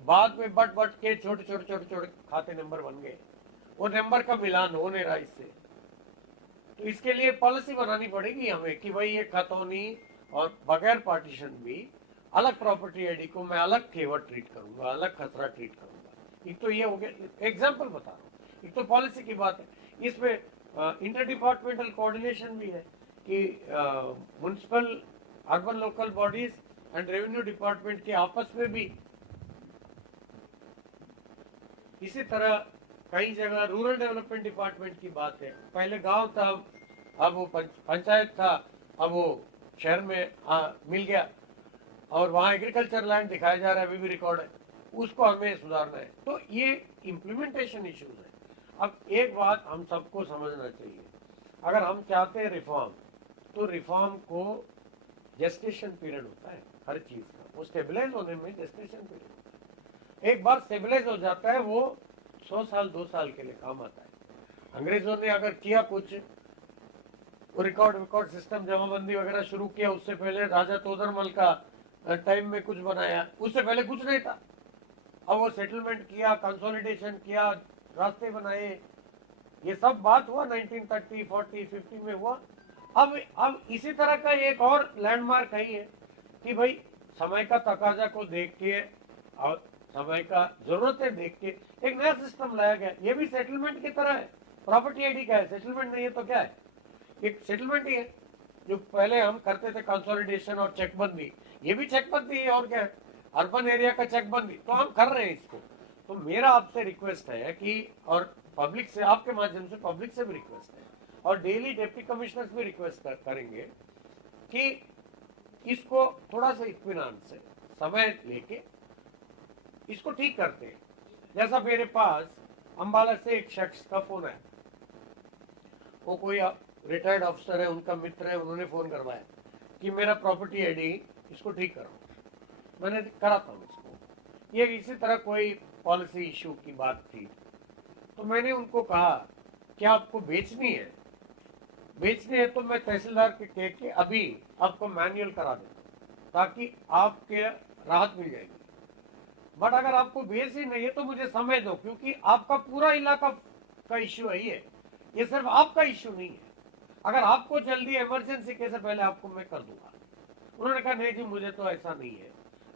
बाद में बट के छोटे छोटे खाते नंबर बन गए, वो नंबर का मिलान हो नहीं रहा इससे। तो इसके लिए पॉलिसी बनानी पड़ेगी हमें कि भाई ये खतौनी और बगैर पार्टीशन भी अलग प्रॉपर्टी आईडी को मैं अलग केवट ट्रीट करूंगा, अलग खतरा ट्रीट करूंगा। एक तो ये हो गया, एग्जाम्पल बता रहा हूँ। एक तो पॉलिसी की बात है, इसमें इंटर डिपार्टमेंटल कोऑर्डिनेशन भी है कि municipal, urban local bodies and revenue department के आपस में भी। इसी तरह कई जगह रूरल डेवलपमेंट डिपार्टमेंट की बात है, पहले गांव था, अब वो पंचायत था, अब वो शहर में मिल गया, और वहाँ एग्रीकल्चर लैंड दिखाया जा रहा है, अभी भी रिकॉर्ड है, उसको हमें सुधारना है। तो ये इम्प्लीमेंटेशन इश्यूज है। अब एक बात हम सबको समझना चाहिए, अगर हम चाहते हैं रिफॉर्म, तो रिफॉर्म को जेस्टेशन पीरियड होता है हर चीज का, वो स्टेबलाइज होने में जेस्टेशन पीरियड होता है। एक बार स्टेबलाइज हो जाता है वो 100 साल 2 साल के लिए काम आता है। अंग्रेजों ने अगर किया कुछ, वो रिकॉर्ड सिस्टम जमाबंदी वगैरह शुरू किया, उससे पहले राजा तोदरमल का टाइम में कुछ बनाया, उससे पहले कुछ नहीं था। अब वो सेटलमेंट किया, कंसोलिडेशन किया, रास्ते बनाए, ये सब बात हुआ 1930, 40, 50 में हुआ। अब इसी तरह का एक और लैंडमार्क है ये कि भाई समय का तकाजा को देख के और समय का जरूरतें देख के एक नया सिस्टम लाया गया। ये भी सेटलमेंट की तरह है। प्रॉपर्टी आईडी का है, सेटलमेंट नहीं है तो क्या है, एक सेटलमेंट ही है। जो पहले हम करते थे कंसोलिडेशन और चेकबंदी, ये भी चेकबंदी है, और क्या है, अर्बन एरिया का चेकबंदी, तो हम कर रहे हैं इसको। तो मेरा आपसे रिक्वेस्ट है कि, और पब्लिक से, आपके माध्यम से पब्लिक से भी रिक्वेस्ट है, और डेली डिप्टी कमिश्नर्स भी रिक्वेस्ट करेंगे कि इसको थोड़ा सा इत्मीनान से समय लेके इसको ठीक करते हैं। जैसा मेरे पास अंबाला से एक शख्स का फोन है, वो कोई रिटायर्ड अफसर है, उनका मित्र है, उन्होंने फोन करवाया कि मेरा प्रॉपर्टी आईडी इसको ठीक करो। मैंने कराता हूँ इसको। ये इसी तरह कोई पॉलिसी इशू की बात थी, तो मैंने उनको कहा कि आपको बेचनी है, बेचनी है तो मैं तहसीलदार के कह के अभी आपको मैनुअल करा देता ताकि आपके राहत मिल जाएगी। बट अगर आपको बेच ही नहीं है तो मुझे समय दो, क्योंकि आपका पूरा इलाका का इश्यू है ये सिर्फ आपका इश्यू नहीं है। अगर आपको जल्दी इमरजेंसी केस है, पहले आपको मैं कर दूंगा। उन्होंने कहा नहीं जी मुझे तो ऐसा नहीं है,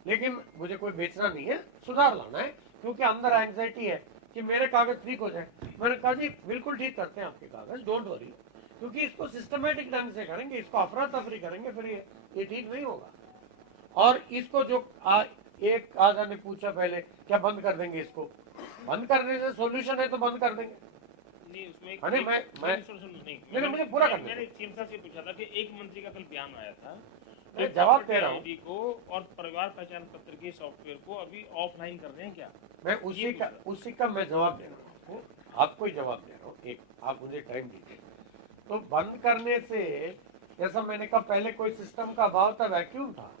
लेकिन मुझे कोई बेचना नहीं है, सुधार लाना है, क्योंकि अंदर एंजाइटी है कि मेरे कागज ठीक हो जाए। मैंने कहा जी बिल्कुल ठीक करते हैं आपके कागज, डोंट वरी, क्योंकि इसको सिस्टमेटिक ढंग से करेंगे, इसको अफरा तफरी करेंगे फिर ये ठीक नहीं होगा। और इसको जो एक आधा ने पूछा पहले क्या बंद कर देंगे, इसको बंद करने से सॉल्यूशन है तो बंद कर देंगे। नहीं उसमें अरे नहीं, मुझे पूरा करना है। मैंने सीएम साहब से पूछा था कि एक मंत्री का कल बयान आया था, मैं जवाब दे रहा हूँ। ID को और परिवार पहचान पत्र के सॉफ्टवेयर को अभी ऑफलाइन कर रहे हैं क्या? मैं उसी का मैं जवाब दे रहा हूँ आपको ही जवाब दे रहा हूँ। एक आप मुझे टाइम दीजिए। तो बंद करने से, जैसा मैंने कहा पहले कोई सिस्टम का अभाव था, वैक्यूम था,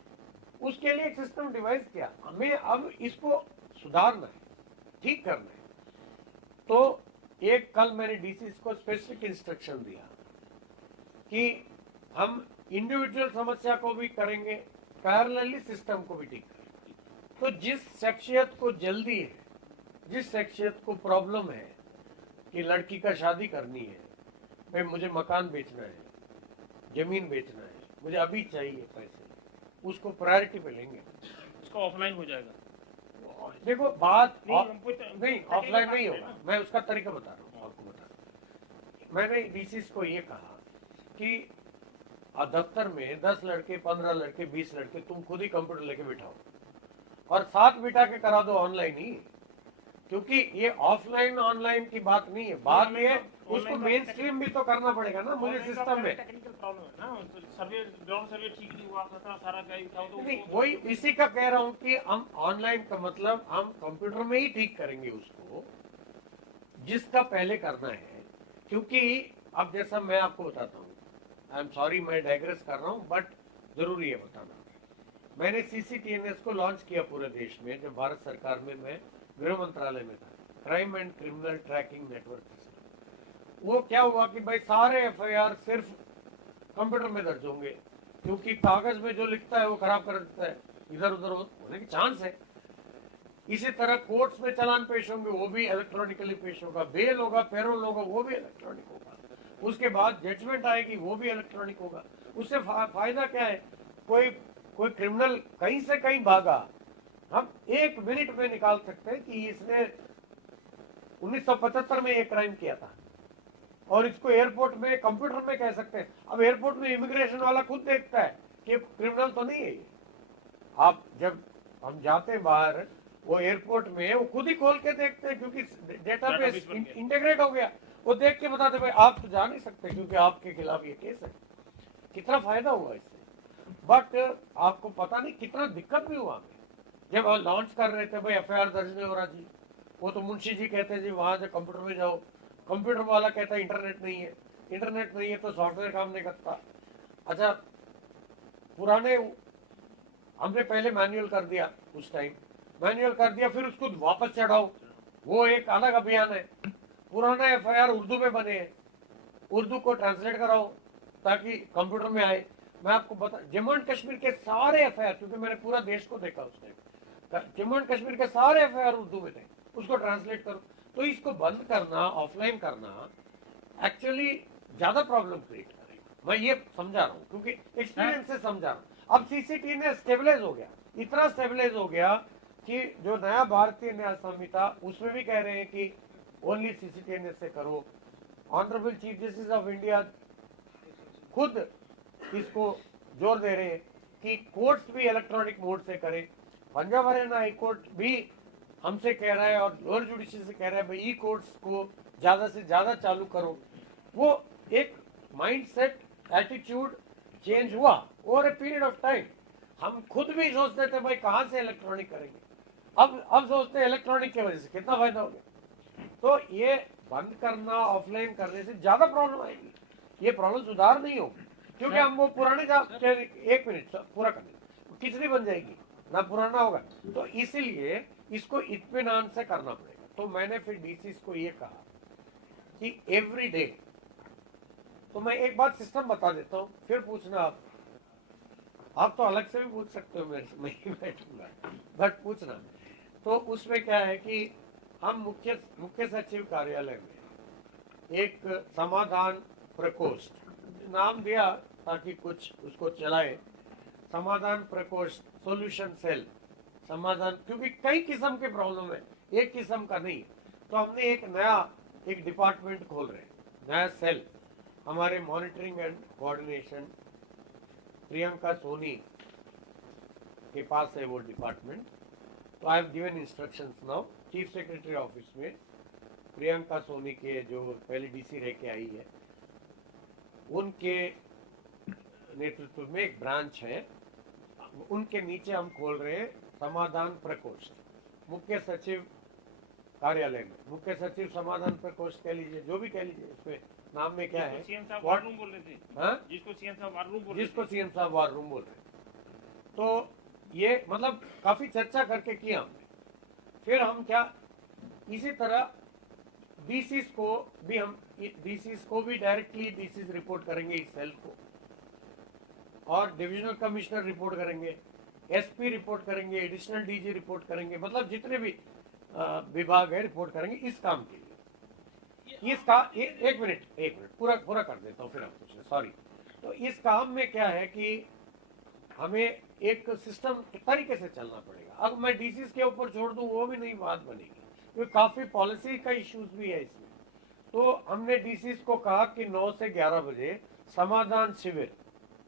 उसके लिए एक सिस्टम डिवाइस किया। हमें अब इसको सुधारना है, ठीक करना है। तो एक कल मैंने डीसी को स्पेसिफिक इंस्ट्रक्शन दिया कि हम इंडिविजुअल समस्या को भी करेंगे, पैरेलली सिस्टम को भी ठीक करेंगे। तो जिस शख्सियत को जल्दी है, जिस शख्सियत को प्रॉब्लम है कि लड़की का शादी करनी है, भाई मुझे मकान बेचना है, जमीन बेचना है, मुझे अभी चाहिए पैसे, उसको प्रायोरिटी पे लेंगे। उसका ऑफलाइन हो जाएगा। देखो बात नहीं, नहीं ऑफलाइन नहीं होगा, मैं उसका तरीका बता रहा हूँ आपको बता रहा हूँ। मैंने डीसी को ये कहा कि दफ्तर में 10 लड़के, 15 लड़के, 20 लड़के तुम खुद ही कंप्यूटर लेके बिठाओ और साथ बिठा के करा दो ऑनलाइन ही, क्योंकि ये ऑफलाइन ऑनलाइन की बात नहीं है। बात ये उसको मेन स्ट्रीम भी तो करना पड़ेगा ना मुझे सिस्टम में। टेक्निकल प्रॉब्लम है ना, सर्वे ग्राउंड सर्वे ठीक नहीं हुआ था, सारा क्या था तो नहीं, वही इसी का कह रहा हूँ कि हम ऑनलाइन का मतलब हम कंप्यूटर में ही ठीक करेंगे उसको, जिसका पहले करना है। क्योंकि अब जैसा मैं आपको बताता हूँ, आई एम सॉरी मैं डाइग्रेस कर रहा हूँ, बट जरूरी है बताना। मैंने CCTNS को लॉन्च किया पूरे देश में जब भारत सरकार में मैं गृह मंत्रालय में था, crime and criminal tracking network system. वो क्या हुआ कि भाई सारे FIR सिर्फ कंप्यूटर में दर्ज होंगे, क्योंकि कागज में जो लिखता है वो खराब कर देता है, इधर उधर होने की चांस है। इसी तरह कोर्ट्स में चालान पेश होंगे, वो भी इलेक्ट्रॉनिकली पेश होगा, बेल होगा, पैरोल होगा, वो भी इलेक्ट्रॉनिक होगा, उसके बाद जजमेंट आएगी, वो भी इलेक्ट्रॉनिक होगा। उससे फायदा क्या है, कोई क्रिमिनल कहीं से कहीं भागा, हम 1 मिनट में निकाल सकते हैं कि इसने 1975 में ये क्राइम किया था, और इसको एयरपोर्ट में कंप्यूटर में कह सकते हैं। अब एयरपोर्ट में इमिग्रेशन वाला खुद देखता है कि क्रिमिनल तो नहीं है ये। आप जब हम जाते हैं बाहर, वो एयरपोर्ट में वो खुद ही खोल के देखते हैं, क्योंकि डेटाबेस इंटीग्रेट हो गया। वो देख के बताते भाई आप तो जा नहीं सकते क्योंकि आपके खिलाफ ये केस है। कितना फायदा हुआ इससे, बट आपको पता नहीं कितना दिक्कत भी हुआ हमें। जब हम लॉन्च कर रहे थे भाई FIR दर्ज नहीं हो रहा जी, वो तो मुंशी जी कहते हैं जी वहां से कंप्यूटर में जाओ, कंप्यूटर वाला कहता है इंटरनेट नहीं है, इंटरनेट नहीं है तो सॉफ्टवेयर काम नहीं करता। अच्छा, पुराने हमने पहले मैनुअल कर दिया, उस टाइम मैनुअल कर दिया, फिर उसको वापस चढ़ाओ, वो एक अलग अभियान है। पुराना FIR उर्दू में बने हैं, उर्दू को ट्रांसलेट कराओ ताकि कंप्यूटर में आए। मैं आपको बता, जम्मू एंड कश्मीर के सारे FIR, क्योंकि मैंने पूरा देश को देखा उस टाइम, जम्मू एंड कश्मीर के सारे FIR उर्दू में थे, उसको ट्रांसलेट करो। तो इसको बंद करना, ऑफलाइन करना एक्चुअली ज्यादा प्रॉब्लम क्रिएट करेगा। मैं ये समझा रहा हूँ क्योंकि एक्सपीरियंस से समझा रहा हूँ। अब CCTNS स्टेबलाइज हो गया, इतना स्टेबलाइज हो गया कि जो नया भारतीय न्याय संहिता उसमें भी कह रहे हैं कि ओनली CCTNS से करो। Honourable chief justice of India खुद इसको जोर दे रहे हैं कि कोर्ट्स भी इलेक्ट्रॉनिक मोड से करें। पंजाब हरियाणा हाई कोर्ट भी हमसे कह रहा है और लोअर जुडिशरी से कह रहा है भाई ई कोर्ट्स को ज्यादा से ज्यादा चालू करो। वो एक माइंडसेट एटीट्यूड चेंज हुआ over a period of time. हम खुद भी सोचते थे भाई कहाँ से इलेक्ट्रॉनिक करेंगे, अब सोचते हैं इलेक्ट्रॉनिक की वजह से कितना फायदा हो गया। तो ये बंद करना, ऑफलाइन करने से ज्यादा प्रॉब्लम आएगी, ये प्रॉब्लम सुधार नहीं होगी, क्योंकि हम वो पुराने एक मिनट पूरा करने खिचड़ी बन जाएगी ना, पुराना होगा। तो इसीलिए इसको इत्मीनान से करना पड़ेगा। तो मैंने फिर डीसी को ये कहा कि एवरी डे, तो मैं एक बात सिस्टम बता देता हूँ, फिर पूछना आप तो अलग से भी पूछ सकते हो मेरे से, मैं ही बैठूंगा, बट पूछना। तो उसमें क्या है कि हम मुख्य सचिव कार्यालय में एक समाधान प्रकोष्ठ नाम दिया ताकि कुछ उसको चलाए, समाधान प्रकोष्ठ, सॉल्यूशन सेल समाधान, क्योंकि कई किस्म के प्रॉब्लम है, एक किस्म का नहीं है। तो हमने एक डिपार्टमेंट खोल रहे हैं, नया सेल, हमारे monitoring and coordination Priyanka Soni के पास है वो डिपार्टमेंट। तो I have given instructions now, chief secretary office में प्रियंका सोनी के जो पहले डीसी रह के आई है, उनके नेतृत्व में एक ब्रांच है, उनके नीचे हम खोल रहे हैं समाधान प्रकोष्ठ, मुख्य सचिव कार्यालय में, मुख्य सचिव समाधान प्रकोष्ठ कह लीजिए, जो भी कह लीजिए, इसमें नाम में क्या है, सीएम साहब वार रूम बोल रहे थे, हाँ? जिसको सीएम साहब वार रूम बोल रहे जिसको थे। सीएम साहब वार रूम बोल रहे हैं। तो ये मतलब काफी चर्चा करके किया हमने। फिर हम क्या, इसी तरह डीसीज को भी डायरेक्टली डीसीज रिपोर्ट करेंगे इस सेल को, और डिविजनल कमिश्नर रिपोर्ट करेंगे, एसपी रिपोर्ट करेंगे, एडिशनल डीजी रिपोर्ट करेंगे, मतलब जितने भी विभाग है रिपोर्ट करेंगे इस काम के लिए। इसका एक मिनट पूरा कर देता हूँ, फिर आप पूछें, सॉरी। तो इस काम में क्या है कि हमें एक सिस्टम तरीके से चलना पड़ेगा। अब मैं डीसीज के ऊपर छोड़ दूं वो भी नहीं बात बनेगी, क्योंकि काफी पॉलिसी का इश्यूज भी है इसमें। तो हमने डीसीज को कहा कि 9 से 11 बजे समाधान शिविर,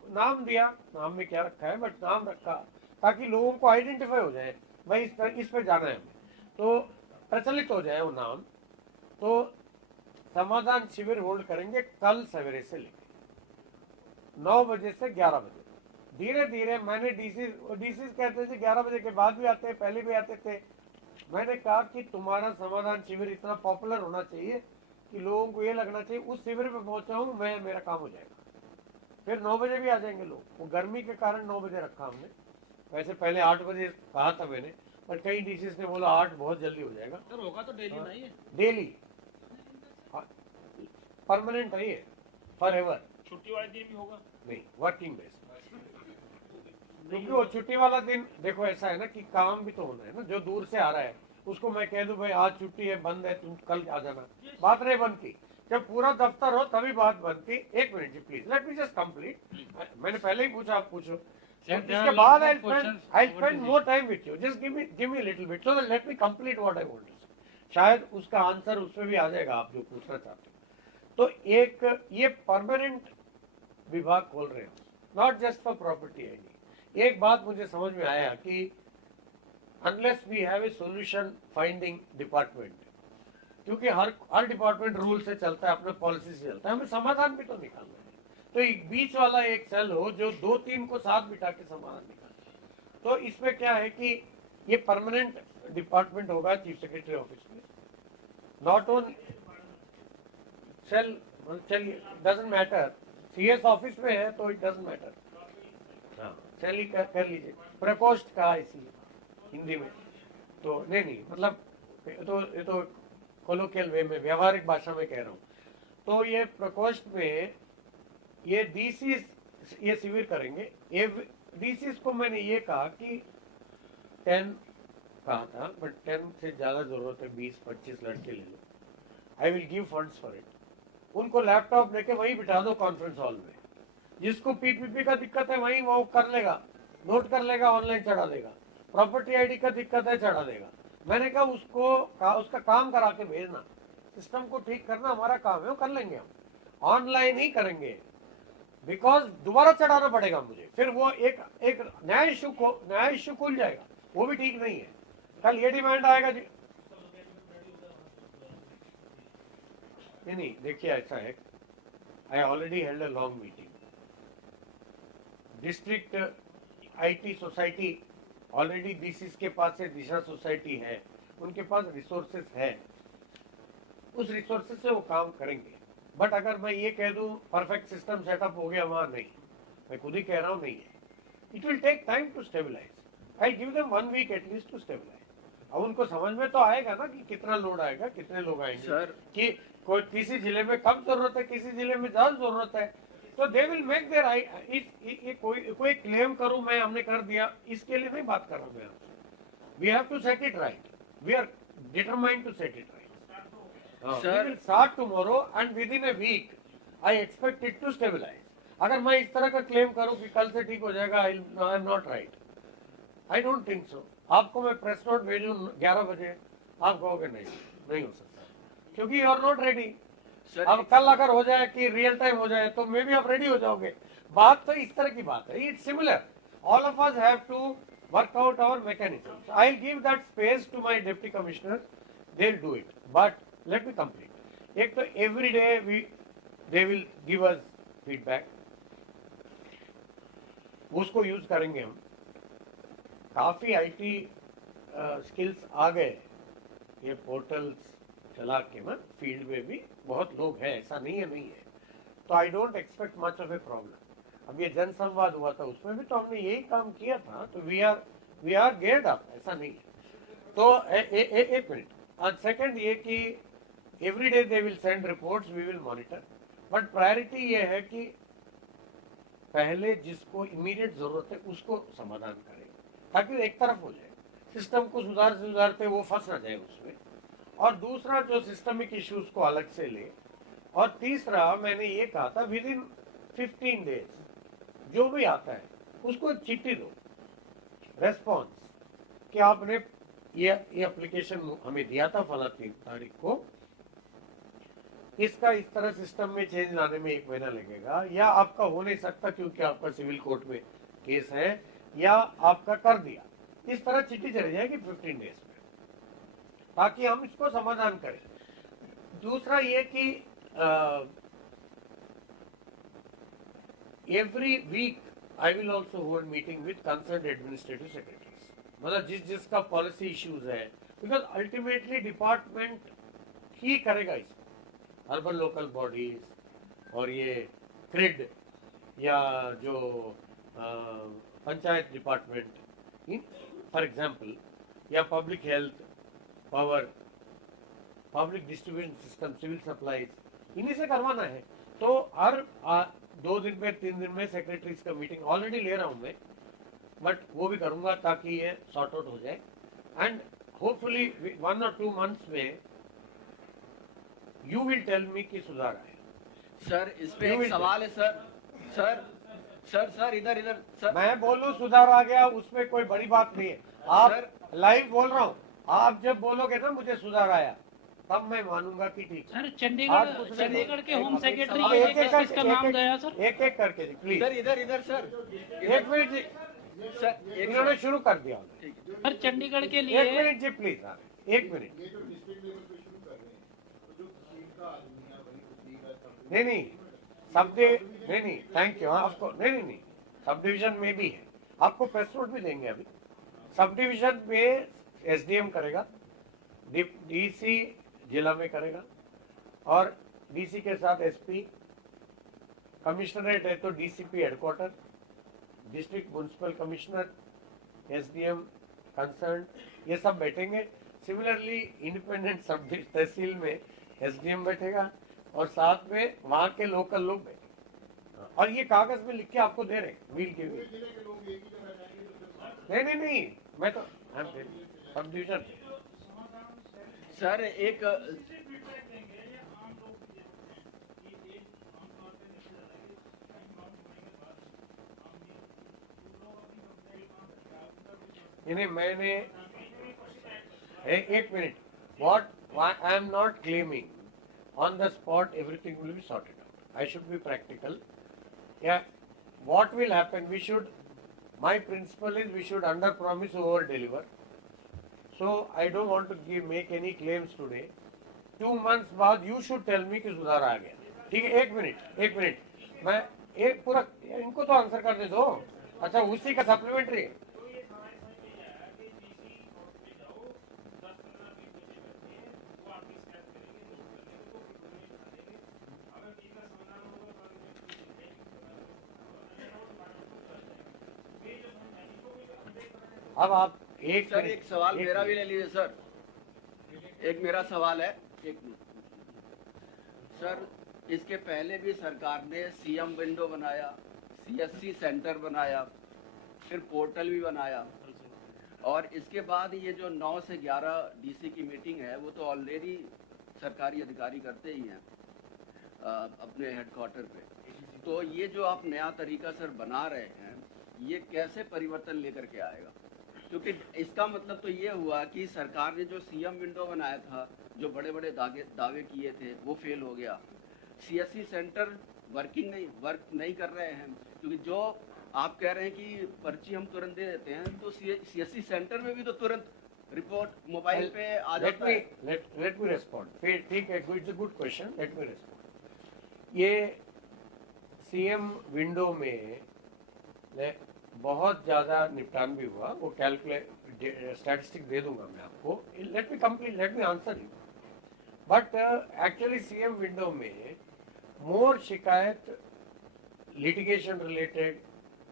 नाम दिया, नाम में क्या रखा है बट नाम रखा ताकि लोगों को आइडेंटिफाई हो जाए, भाई इस पे जाना है हमें, तो प्रचलित हो जाए वो नाम। तो समाधान शिविर होल्ड करेंगे कल सवेरे से लेकर 9 बजे से 11 बजे। धीरे धीरे मैंने डीसीज कहते थे 11 बजे के बाद भी आते हैं, पहले भी आते थे। मैंने कहा कि तुम्हारा समाधान शिविर इतना पॉपुलर होना चाहिए कि लोगों को ये लगना चाहिए उस शिविर पे पहुंचा हूं मैं, मेरा काम हो जाएगा। फिर 9 बजे भी आ जाएंगे लोग, वो गर्मी के कारण 9 बजे रखा हमने, वैसे पहले 8 बजे कहा था मैंने, पर कई डीसीज ने बोला 8 बहुत जल्दी हो जाएगा। सर होगा तो डेली नहीं है, डेली परमानेंट है ये, फॉर एवर, छुट्टी वाले दिन भी होगा। नहीं वर्किंग डेज, क्योंकि वो छुट्टी वाला दिन देखो ऐसा है ना कि काम भी तो होना है ना, जो दूर से आ रहा है उसको मैं कह दूं भाई आज छुट्टी है, बंद है, तुम कल आ जाना, बात नहीं बनती। जब पूरा दफ्तर हो तभी बात बनती। एक मिनट जी please, let me just complete. मैंने पहले ही पूछा, आप पूछो, इसके बाद I spend more time with you, just give me little bit, so let me complete what I want to say, शायद उसका आंसर उसमें भी आ जाएगा आप जो पूछना चाहते हो। तो एक ये परमानेंट विभाग खोल रहे हैं, not just for property ID. एक बात मुझे समझ में आया कि unless we have a solution finding department, क्योंकि हर डिपार्टमेंट रूल से चलता है, अपने पॉलिसी से चलता है, हमें समाधान भी तो निकालना है। तो एक बीच वाला एक सेल हो जो 2-3 को साथ बिठा के समाधान निकाले। तो इसमें क्या है कि ये परमानेंट डिपार्टमेंट होगा चीफ सेक्रेटरी ऑफिस में, नॉट ओन सेल, चलिए डजंट मैटर, सीएस ऑफिस में है तो इट डजंट मैटर, हाँ सेल ही कर लीजिए, प्रकोष्ठ का इसीलिए हिंदी में, तो नहीं मतलब ये तो कोलोकियल वे में, व्यवहारिक भाषा में कह रहा हूँ। तो ये प्रकोष्ठ में ये डीसीज ये शिविर करेंगे। ये डीसीज को मैंने ये कहा कि 10 कहा था, बट 10 से ज्यादा जरूरत है, 20-25 लड़के ले लो, I will give funds for it. उनको लैपटॉप लेके वहीं बिठा दो कॉन्फ्रेंस हॉल में, जिसको पीपीपी का दिक्कत है वहीं वो कर लेगा, नोट कर लेगा, ऑनलाइन चढ़ा देगा, प्रॉपर्टी आईडी का दिक्कत है चढ़ा देगा। मैंने कहा उसका काम करा के भेजना, सिस्टम को ठीक करना हमारा काम है, वो कर लेंगे हम, ऑनलाइन ही करेंगे, बिकॉज दोबारा चढ़ाना पड़ेगा मुझे, फिर वो एक नया इश्यू खुल जाएगा, वो भी ठीक नहीं है। कल ये डिमांड आएगा जी, नहीं देखिए ऐसा है, I already held a long meeting, district IT society already DCs के पास से दिशा सोसाइटी है, उनके पास रिसोर्सेस है, उस रिसोर्सेस से वो काम करेंगे। बट अगर मैं ये कह दूं परफेक्ट सिस्टम सेटअप हो गया वहां, नहीं, मैं खुद ही कह रहा हूं नहीं है, it will take time to stabilise, I give them 1 week at least to stabilise. अब उनको समझ में तो आएगा ना कि कितना लोड आएगा, कितने लोग आएंगे सर, कि कोई किसी जिले में कम जरूरत है, किसी जिले में ज्यादा जरूरत है, तो दे विल मेक देयर। कोई क्लेम करूं मैं हमने कर दिया, इसके लिए नहीं बात कर रहा मैं आपसे, we have to set it right, we are determined to set it right. We will start tomorrow and within a week I expect it to stabilize. अगर मैं इस तरह का क्लेम करूं कि कल से ठीक हो जाएगा, I am not right. I don't think so. आपको मैं प्रेस नोट भेजूं 11 बजे, आप कहोगे नहीं हो सकता। क्योंकि you are not ready. Sir अब कल अगर हो जाए कि रियल टाइम हो जाए तो मे बी आप रेडी हो जाओगे। बात तो इस तरह की बात है, it's similar, all of us have to work out our mechanism. I will give that space to my deputy commissioner, they will do it, but let me complete. एक तो every day they will give us feedback, उसको use करेंगे हम। काफी IT skills आ गए, ये portals चला के ना फील्ड में भी बहुत लोग हैं, ऐसा नहीं है। तो I don't expect much of a problem. अब ये जन संवाद हुआ था, उसमें भी तो हमने यही काम किया था, तो वी आर गेयर्ड अप, ऐसा नहीं है। तो एक मिनट। और सेकंड ये कि every day they will send reports, we will monitor, but priority ये है कि पहले जिसको इमीडिएट जरूरत है उसको समाधान करें, ताकि एक तरफ हो जाए, सिस्टम को सुधारते वो फंस ना जाए उसमें। और दूसरा जो सिस्टमिक इश्यूज को अलग से ले, और तीसरा मैंने ये कहा था विद इन 15 डेज जो भी आता है उसको एक चिट्ठी दो, रेस्पॉन्स, कि आपने ये एप्लीकेशन हमें दिया था फला 3 तारीख को, इसका इस तरह सिस्टम में चेंज लाने में 1 महीना लगेगा, या आपका हो नहीं सकता क्योंकि आपका सिविल कोर्ट में केस है, या आपका कर दिया। इस तरह चिट्ठी चली जाएगी 15 डेज में, ताकि हम इसको समाधान करें। दूसरा ये कि every week I will also hold meeting with concern administrative secretaries, मतलब जिसका पॉलिसी इश्यूज है, बिकॉज अल्टीमेटली डिपार्टमेंट ही करेगा इसको, अर्बन लोकल बॉडीज और ये क्रिड या जो पंचायत डिपार्टमेंट इन फॉर एग्जाम्पल, या public health, power, public distribution system, civil supplies, इन्हीं से करवाना है। तो हर 2 दिन में 3 दिन में सेक्रेटरीज का मीटिंग ऑलरेडी ले रहा हूं मैं, बट वो भी करूंगा ताकि ये सॉर्ट आउट हो जाए, एंड होपफुली 1 or 2 मंथ्स में यू विल टेल मी कि सुधार आए। सर इस पे एक सवाल है सर। सर सर सर इधर सर, मैं बोलूं सुधार आ गया, उसमें कोई बड़ी बात नहीं है। आप लाइव बोल रहा हूँ, आप जब बोलोगे ना मुझे सुधार आया, तब मैं मानूंगा कि ठीक है। सर चंडीगढ़ के होम सेक्रेटरी अब ये किसका नाम गया सर? एक करके जी प्लीज। सर इधर सर, 1 मिनट जी, सर इन्होंने शुरू कर दिया। सर चंडीगढ़ के 1 लिए मिनट जी प्लीज, 1 मिनट। नहीं सब नहीं थैंक यू। आपको नहीं सब डिवीजन में भी है, आपको प्रेस नोट भी देंगे अभी। सब डिवीजन में एसडीएम करेगा, डीसी जिला में करेगा, और डीसी के साथ एसपी, कमिश्नरेट है तो DCP headquarter, district municipal commissioner, SDM concern, ये सब बैठेंगे। सिमिलरली इंडिपेंडेंट सब तहसील में एसडीएम बैठेगा, और साथ में वहां के लोकल लोग बैठे, और ये कागज में लिख के आपको दे रहे हैं व्हील के व्हील। नहीं मैं तो सब डिवीजन सर एक नहीं मैंने एक minute, what I am not claiming on the spot everything will be sorted out. I should be practical. Yeah, what will happen, my principle is we should under promise over deliver. So I don't want to make any claims today. 2 months बाद you should tell me कि सुधार आ गया। ठीक है, 1 minute मैं एक पूरा इनको तो आंसर करने दो। अच्छा उसी का सप्लीमेंट्री अब आप सर एक सवाल मेरा भी ले लीजिए सर। एक मेरा सवाल है, एक सर, इसके पहले भी सरकार ने सीएम विंडो बनाया, सीएससी सेंटर बनाया, फिर पोर्टल भी बनाया, और इसके बाद ये जो 9 से 11 डीसी की मीटिंग है वो तो ऑलरेडी सरकारी अधिकारी करते ही हैं अपने हेडक्वार्टर पे। तो ये जो आप नया तरीका सर बना रहे हैं, ये कैसे परिवर्तन लेकर के आएगा? क्योंकि इसका मतलब तो ये हुआ कि सरकार ने जो सीएम विंडो बनाया था, जो बड़े बड़े दावे किए थे, वो फेल हो गया। सीएससी सेंटर वर्क नहीं कर रहे हैं, क्योंकि जो आप कह रहे हैं कि पर्ची हम तुरंत दे देते हैं, तो सीएससी सेंटर में भी तो तुरंत रिपोर्ट मोबाइल पे आ जाता है। Let me respond. फिर ठीक है, it's a good question, let me respond. ये सीएम विंडो में बहुत ज्यादा निपटान भी हुआ, वो कैलकुलेट स्टैटिस्टिक दे दूंगा मैं आपको। Let me answer you. But actually CM window में मोर शिकायत लिटिगेशन रिलेटेड,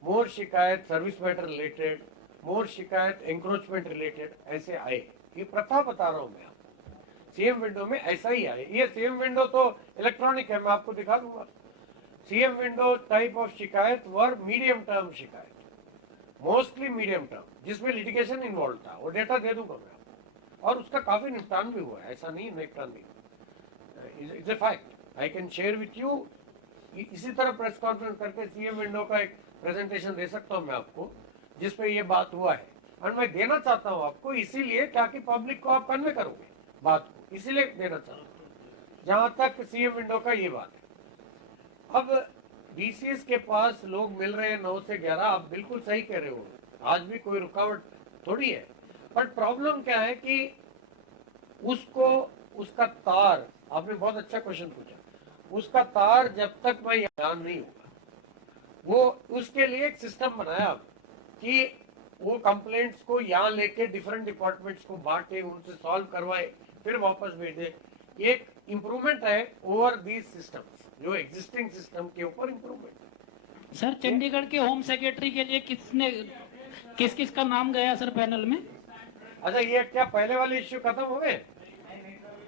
मोर शिकायत सर्विस मैटर रिलेटेड, मोर शिकायत एंक्रोचमेंट रिलेटेड ऐसे आए। ये प्रथा बता रहा हूं मैं आपको, सीएम विंडो में ऐसा ही आए। ये सीएम विंडो तो इलेक्ट्रॉनिक है, मैं आपको दिखा दूंगा। सीएम विंडो टाइप ऑफ शिकायत वर मीडियम टर्म शिकायत, मोस्टली मीडियम टर्म, जिसमें लिटिगेशन इन्वॉल्व था। वो डेटा दे दूंगा मैं आपको, और उसका काफी निपटान भी हुआ है, ऐसा नहीं निपटान नहीं। It's a fact, I can share with you. इसी तरह प्रेस कॉन्फ्रेंस करके सीएम विंडो का एक प्रेजेंटेशन दे सकता हूं मैं आपको, जिसपे ये बात हुआ है। और मैं देना चाहता हूं आपको इसीलिए, ताकि पब्लिक को आप कन्वे करोगे बात को, इसीलिए देना चाहता हूं। जहां तक सीएम विंडो का ये बात है, अब डीसीएस के पास लोग मिल रहे हैं 9 से 11, आप बिल्कुल सही कह रहे हो, आज भी कोई रुकावट थोड़ी है। पर प्रॉब्लम क्या है कि उसको, उसका तार, आपने बहुत अच्छा क्वेश्चन पूछा, उसका तार जब तक मैं ध्यान नहीं होगा, वो उसके लिए एक सिस्टम बनाया कि वो कंप्लेंट्स को यहाँ लेके डिफरेंट डिपार्टमेंट्स को बांटे, उनसे सॉल्व करवाए, फिर वापस भेजे। एक इम्प्रूवमेंट है ओवर दीज सिस्टम्स, जो एग्जिस्टिंग सिस्टम के ऊपर इम्प्रूवमेंट है। सर चंडीगढ़ के होम सेक्रेटरी के लिए किस किस का नाम गया सर पैनल में? अच्छा, ये क्या पहले वाले इश्यू खत्म हो गए?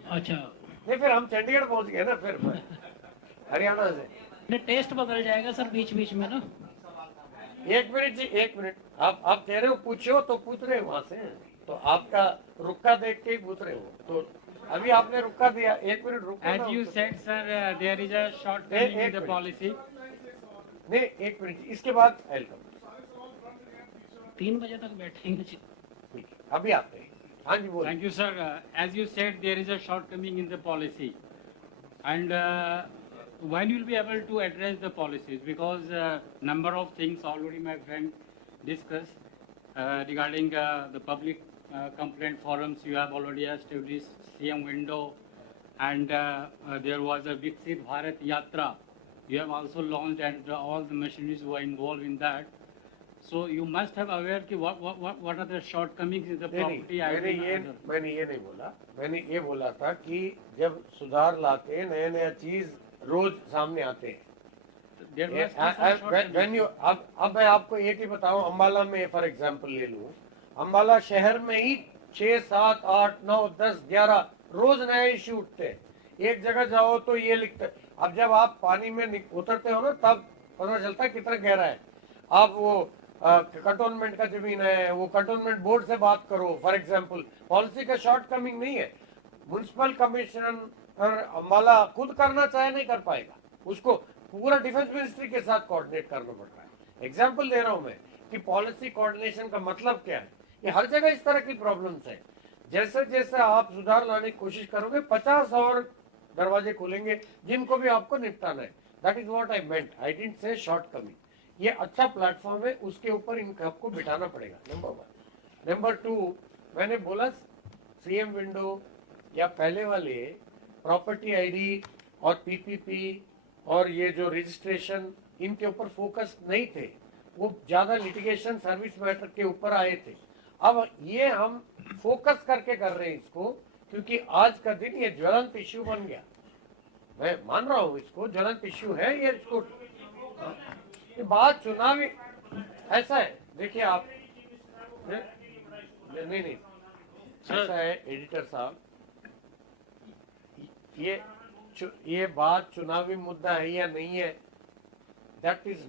अच्छा, नहीं, फिर हम चंडीगढ़ पहुंच गए ना, फिर हरियाणा से। टेस्ट बदल जाएगा सर बीच बीच में ना। एक मिनट जी, एक मिनट। आप कह रहे हो पूछो, तो पूछ रहे हो वहां से, तो आपका रुक्का देख के ही पूछ रहे हो, तो अभी आपने रुक्का दिया। एक मिनट रुको। As you said, sir, there is a shortcoming in the policy. नहीं, एक मिनट, इसके बाद वेलकम। 3 बजे तक बैठेंगे। ठीक है, अभी आते हैं। हाँ जी, बोलिए। Thank you, sir. As you said, there is a shortcoming in the policy, and when you will be able to address the policies, because number of things already my friend discussed regarding the public complaint forums. You have already established CM window, and there was a Viksit Bharat Yatra. You have also launched, and all the machineries were involved in that. So you must have aware कि what are the shortcomings in the property. मैंने ये नहीं बोला, मैंने ये बोला था कि जब सुधार लाते, नया नया चीज रोज सामने आते हैं। अब मैं आपको एक ही बताऊं, अम्बाला में फॉर एग्जांपल ले लूं, अम्बाला शहर में ही 6, 7, 8, 9, 10, 11 रोज नए इश्यू उठते हैं। एक जगह जाओ तो ये लिखते, अब जब आप पानी में उतरते हो ना, तब पता चलता है कितना गहरा है। आप वो कंटोनमेंट का जमीन है, वो कंटोनमेंट बोर्ड से बात करो। फॉर एग्जांपल, पॉलिसी का शॉर्ट कमिंग नहीं है, म्युनिसिपल कमिश्नर अम्बाला खुद करना चाहे नहीं कर पाएगा, उसको पूरा डिफेंस मिनिस्ट्री के साथ कोऑर्डिनेट करना पड़ता है। एग्जांपल दे रहा हूं मैं कि पॉलिसी कोऑर्डिनेशन का मतलब क्या है। ये हर जगह इस तरह की प्रॉब्लम्स है। जैसे जैसे आप सुधार लाने की कोशिश करोगे, 50 और दरवाजे खुलेंगे जिनको भी आपको निपटाना है। That is what I meant, I didn't say short coming. ये अच्छा प्लेटफॉर्म है, उसके ऊपर इनको आपको बिठाना पड़ेगा, नंबर 1। नंबर 2, मैंने बोला सीएम विंडो या पहले वाले प्रॉपर्टी आईडी और पीपीपी और ये जो रजिस्ट्रेशन, इनके ऊपर फोकस नहीं थे, वो ज्यादा लिटिगेशन सर्विस मैटर के ऊपर आए थे। अब ये हम फोकस करके कर रहे हैं इसको, क्योंकि आज का दिन ये ज्वलंत इश्यू बन गया। मैं मान रहा हूँ इसको ज्वलंत इश्यू है ये, इसको ये बात चुनावी ऐसा है। देखिए आप, नहीं ऐसा है एडिटर साहब, ये बात चुनावी मुद्दा है या नहीं है, that is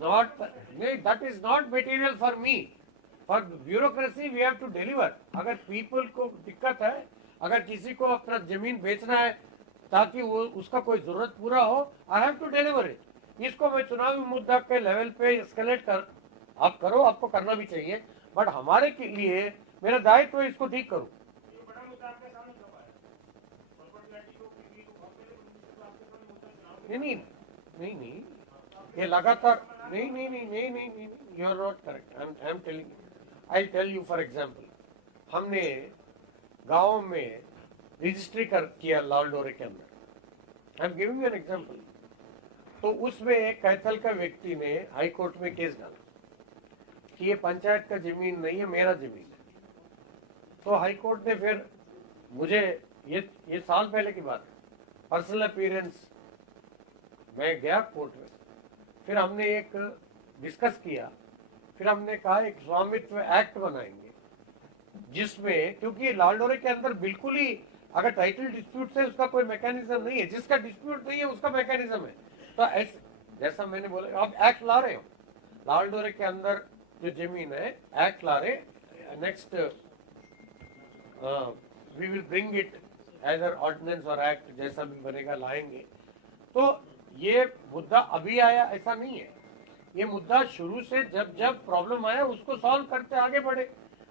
not material for me. For bureaucracy we have to deliver. अगर पीपल को दिक्कत है, अगर किसी को अपना जमीन बेचना है ताकि वो उसका कोई जरूरत पूरा हो, I have to deliver it. इसको मैं चुनावी मुद्दा के लेवल पे एस्केलेट कर, आप करो, आपको करना भी चाहिए, बट हमारे के लिए मेरा दायित्व है इसको ठीक करूं। नहीं, ये लगातार नहीं, you are not correct. I am telling, I tell you for example, हमने गांव में रजिस्ट्री किया लालडोरे के अंदर। I am giving you an example. तो उसमें एक कैथल का व्यक्ति ने हाई कोर्ट में केस डाला कि ये पंचायत का जमीन नहीं है, मेरा जमीन है। तो हाई कोर्ट ने फिर मुझे, ये साल पहले की बात है, पर्सनल अपीयरेंस मैं गया कोर्ट में, फिर हमने एक डिस्कस किया, फिर हमने कहा एक स्वामित्व एक्ट बनाएंगे जिसमें, क्योंकि लालडोरे के अंदर बिल्कुल ही अगर टाइटल डिस्प्यूट है उसका कोई मैकेनिज्म नहीं है, जिसका डिस्प्यूट नहीं है उसका मैकेनिज्म है। तो ऐसे जैसा मैंने बोला, आप एक्ट ला रहे हो लालडोरे के अंदर जो जमीन है, एक्ट ला रहे, next we will bring it as ordinance और एक्ट, जैसा भी बनेगा लाएंगे। तो ये मुद्दा अभी आया ऐसा नहीं है, ये मुद्दा शुरू से जब प्रॉब्लम आया उसको सॉल्व करते आगे बढ़े।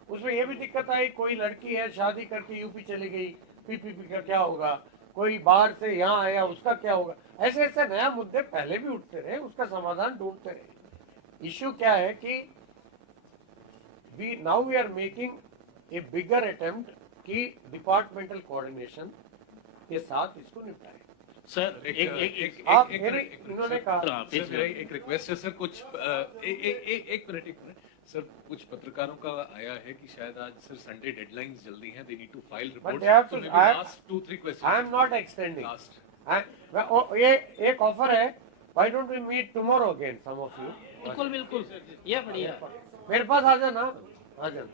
उसमें ये भी दिक्कत आई, कोई लड़की है शादी करके यूपी चली गई, पीपीपी का क्या होगा, कोई बाहर से यहाँ आया उसका क्या होगा, ऐसे ऐसे नया मुद्दे पहले भी उठते रहे, उसका समाधान ढूंढते रहे। इश्यू क्या है कि now we are making a bigger attempt कि डिपार्टमेंटल कोऑर्डिनेशन के साथ इसको निपटाएं। सर आप इन्होंने कहा, सर मेरा एक रिक्वेस्ट है सर, कुछ एक मिनट सर, कुछ पत्रकारों का आया है कि शायद आज सर संडे डेडलाइंस जल्दी हैं, they need to file report, तो last 2-3 question. I am not extending last, ये एक ऑफर है, why don't we meet tomorrow again some of you. बिल्कुल बिल्कुल, ये बढ़िया। मेरे पास आ जाना, आ जाना।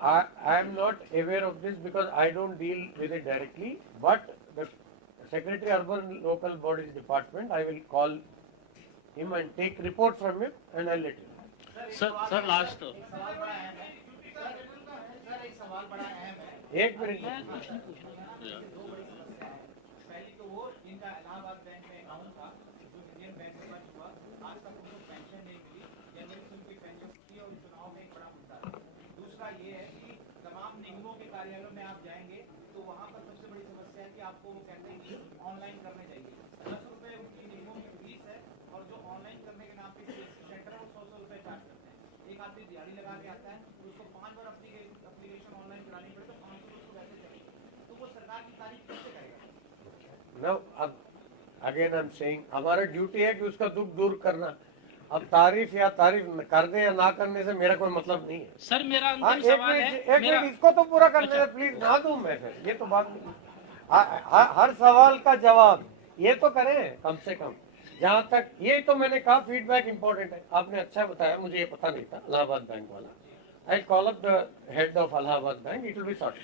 I am not aware of this because I don't deal with it directly, but the Secretary Urban Local Bodies Department, I will call him and take report from him and I'll let you know. Sir last sir एक सवाल बड़ा अहम है। एक minute, कुछ नहीं पूछना। पहली तो वो जिनका इलाहाबाद बैंक में अकाउंट था, जो इंडियन बैंक में बंद हुआ, आज तक उनको पेंशन नहीं मिली, जनवरी से उनकी पेंशन की और चुनाव में एक बड़ा मुद्दा था। दूसरा ये है कि तमाम निगमों के कार्यालयों में आप जाएंगे तो वहाँ पर सबसे बड़ी समस्या है कि आपको वो कहते हैं कि ऑनलाइन करने चाहिए। 10 रुपए उनकी निगमों की फीस है और जो ऑनलाइन करने के नाम पे सेंटर है वो 100 रुपए चार्ज करते हैं। एक आदमी दिहाड़ी लगा के आता है, उसको 5 बार एप्लीकेशन ऑनलाइन करानी पड़े तो 500 उसको वैसे चाहिए, तो वो सरकार की तारीफ कैसे करेगा? now अब अगेन आई एम सेइंग, हमारा ड्यूटी है कि उसका दुख दूर करना। अब तारीफ या तारीफ करने या ना करने से मेरा कोई मतलब नहीं है। सर मेरा हाँ, अंतिम सवाल है। एक मिनट इसको तो पूरा करने दे प्लीज, ना दूं मैं फिर, ये तो बात नहीं। हर सवाल का जवाब ये तो करें कम से कम। जहां तक ये तो मैंने कहा फीडबैक इंपॉर्टेंट है, आपने अच्छा बताया, मुझे ये पता नहीं था इलाहाबाद बैंक वाला। I call up the head of Allahabad bank, it will be sorted,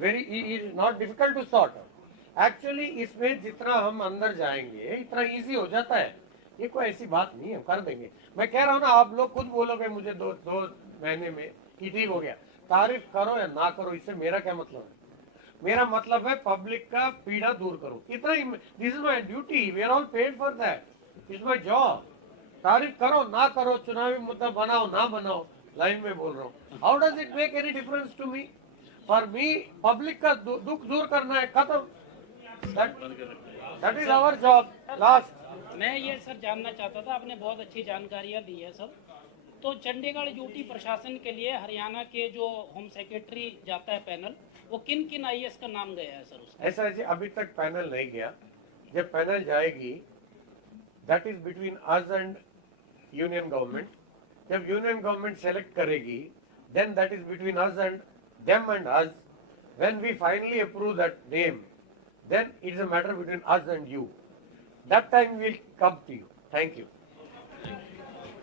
very is not difficult to sort out. Actually इसमें जितना हम अंदर जाएंगे इतना इजी हो जाता है, ये कोई ऐसी बात नहीं है, कर देंगे। मैं कह रहा हूँ ना, आप लोग खुद बोलोगे मुझे दो महीने में कि ठीक हो गया। तारीफ करो या ना करो, इससे मेरा क्या मतलब है? मेरा मतलब है पब्लिक का पीड़ा दूर करो, इतना ही। This is my duty, we are all paid for that, it's my job. तारीफ करो ना करो, चुनावी मुद्दा बनाओ ना बनाओ, लाइन में बोल रहा हूँ। How does it make any difference to me? For me public का दुख दूर करना है, खत्म। That is our job. Last मैं ये सर जानना चाहता था, आपने बहुत अच्छी जानकारियाँ दी है सर। तो चंडीगढ़ यूटी प्रशासन के लिए हरियाणा के जो होम सेक्रेटरी जाता है पैनल, वो किन किन आईएएस का नाम गया है सर उसका? ऐसा ऐसे अभी तक पैनल नहीं गया, जब पैनल जाएगी that is between us and union government. जब यूनियन गवर्नमेंट सेलेक्ट करेगी then that is between us and them and us. When we finally approve that name then it is a matter between us and you. That time we will come to you. Thank you.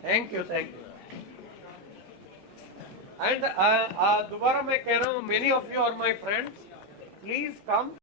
Thank you. Thank you. And दोबारा मैं कह रहा हूँ, many of you are my friends. Please come.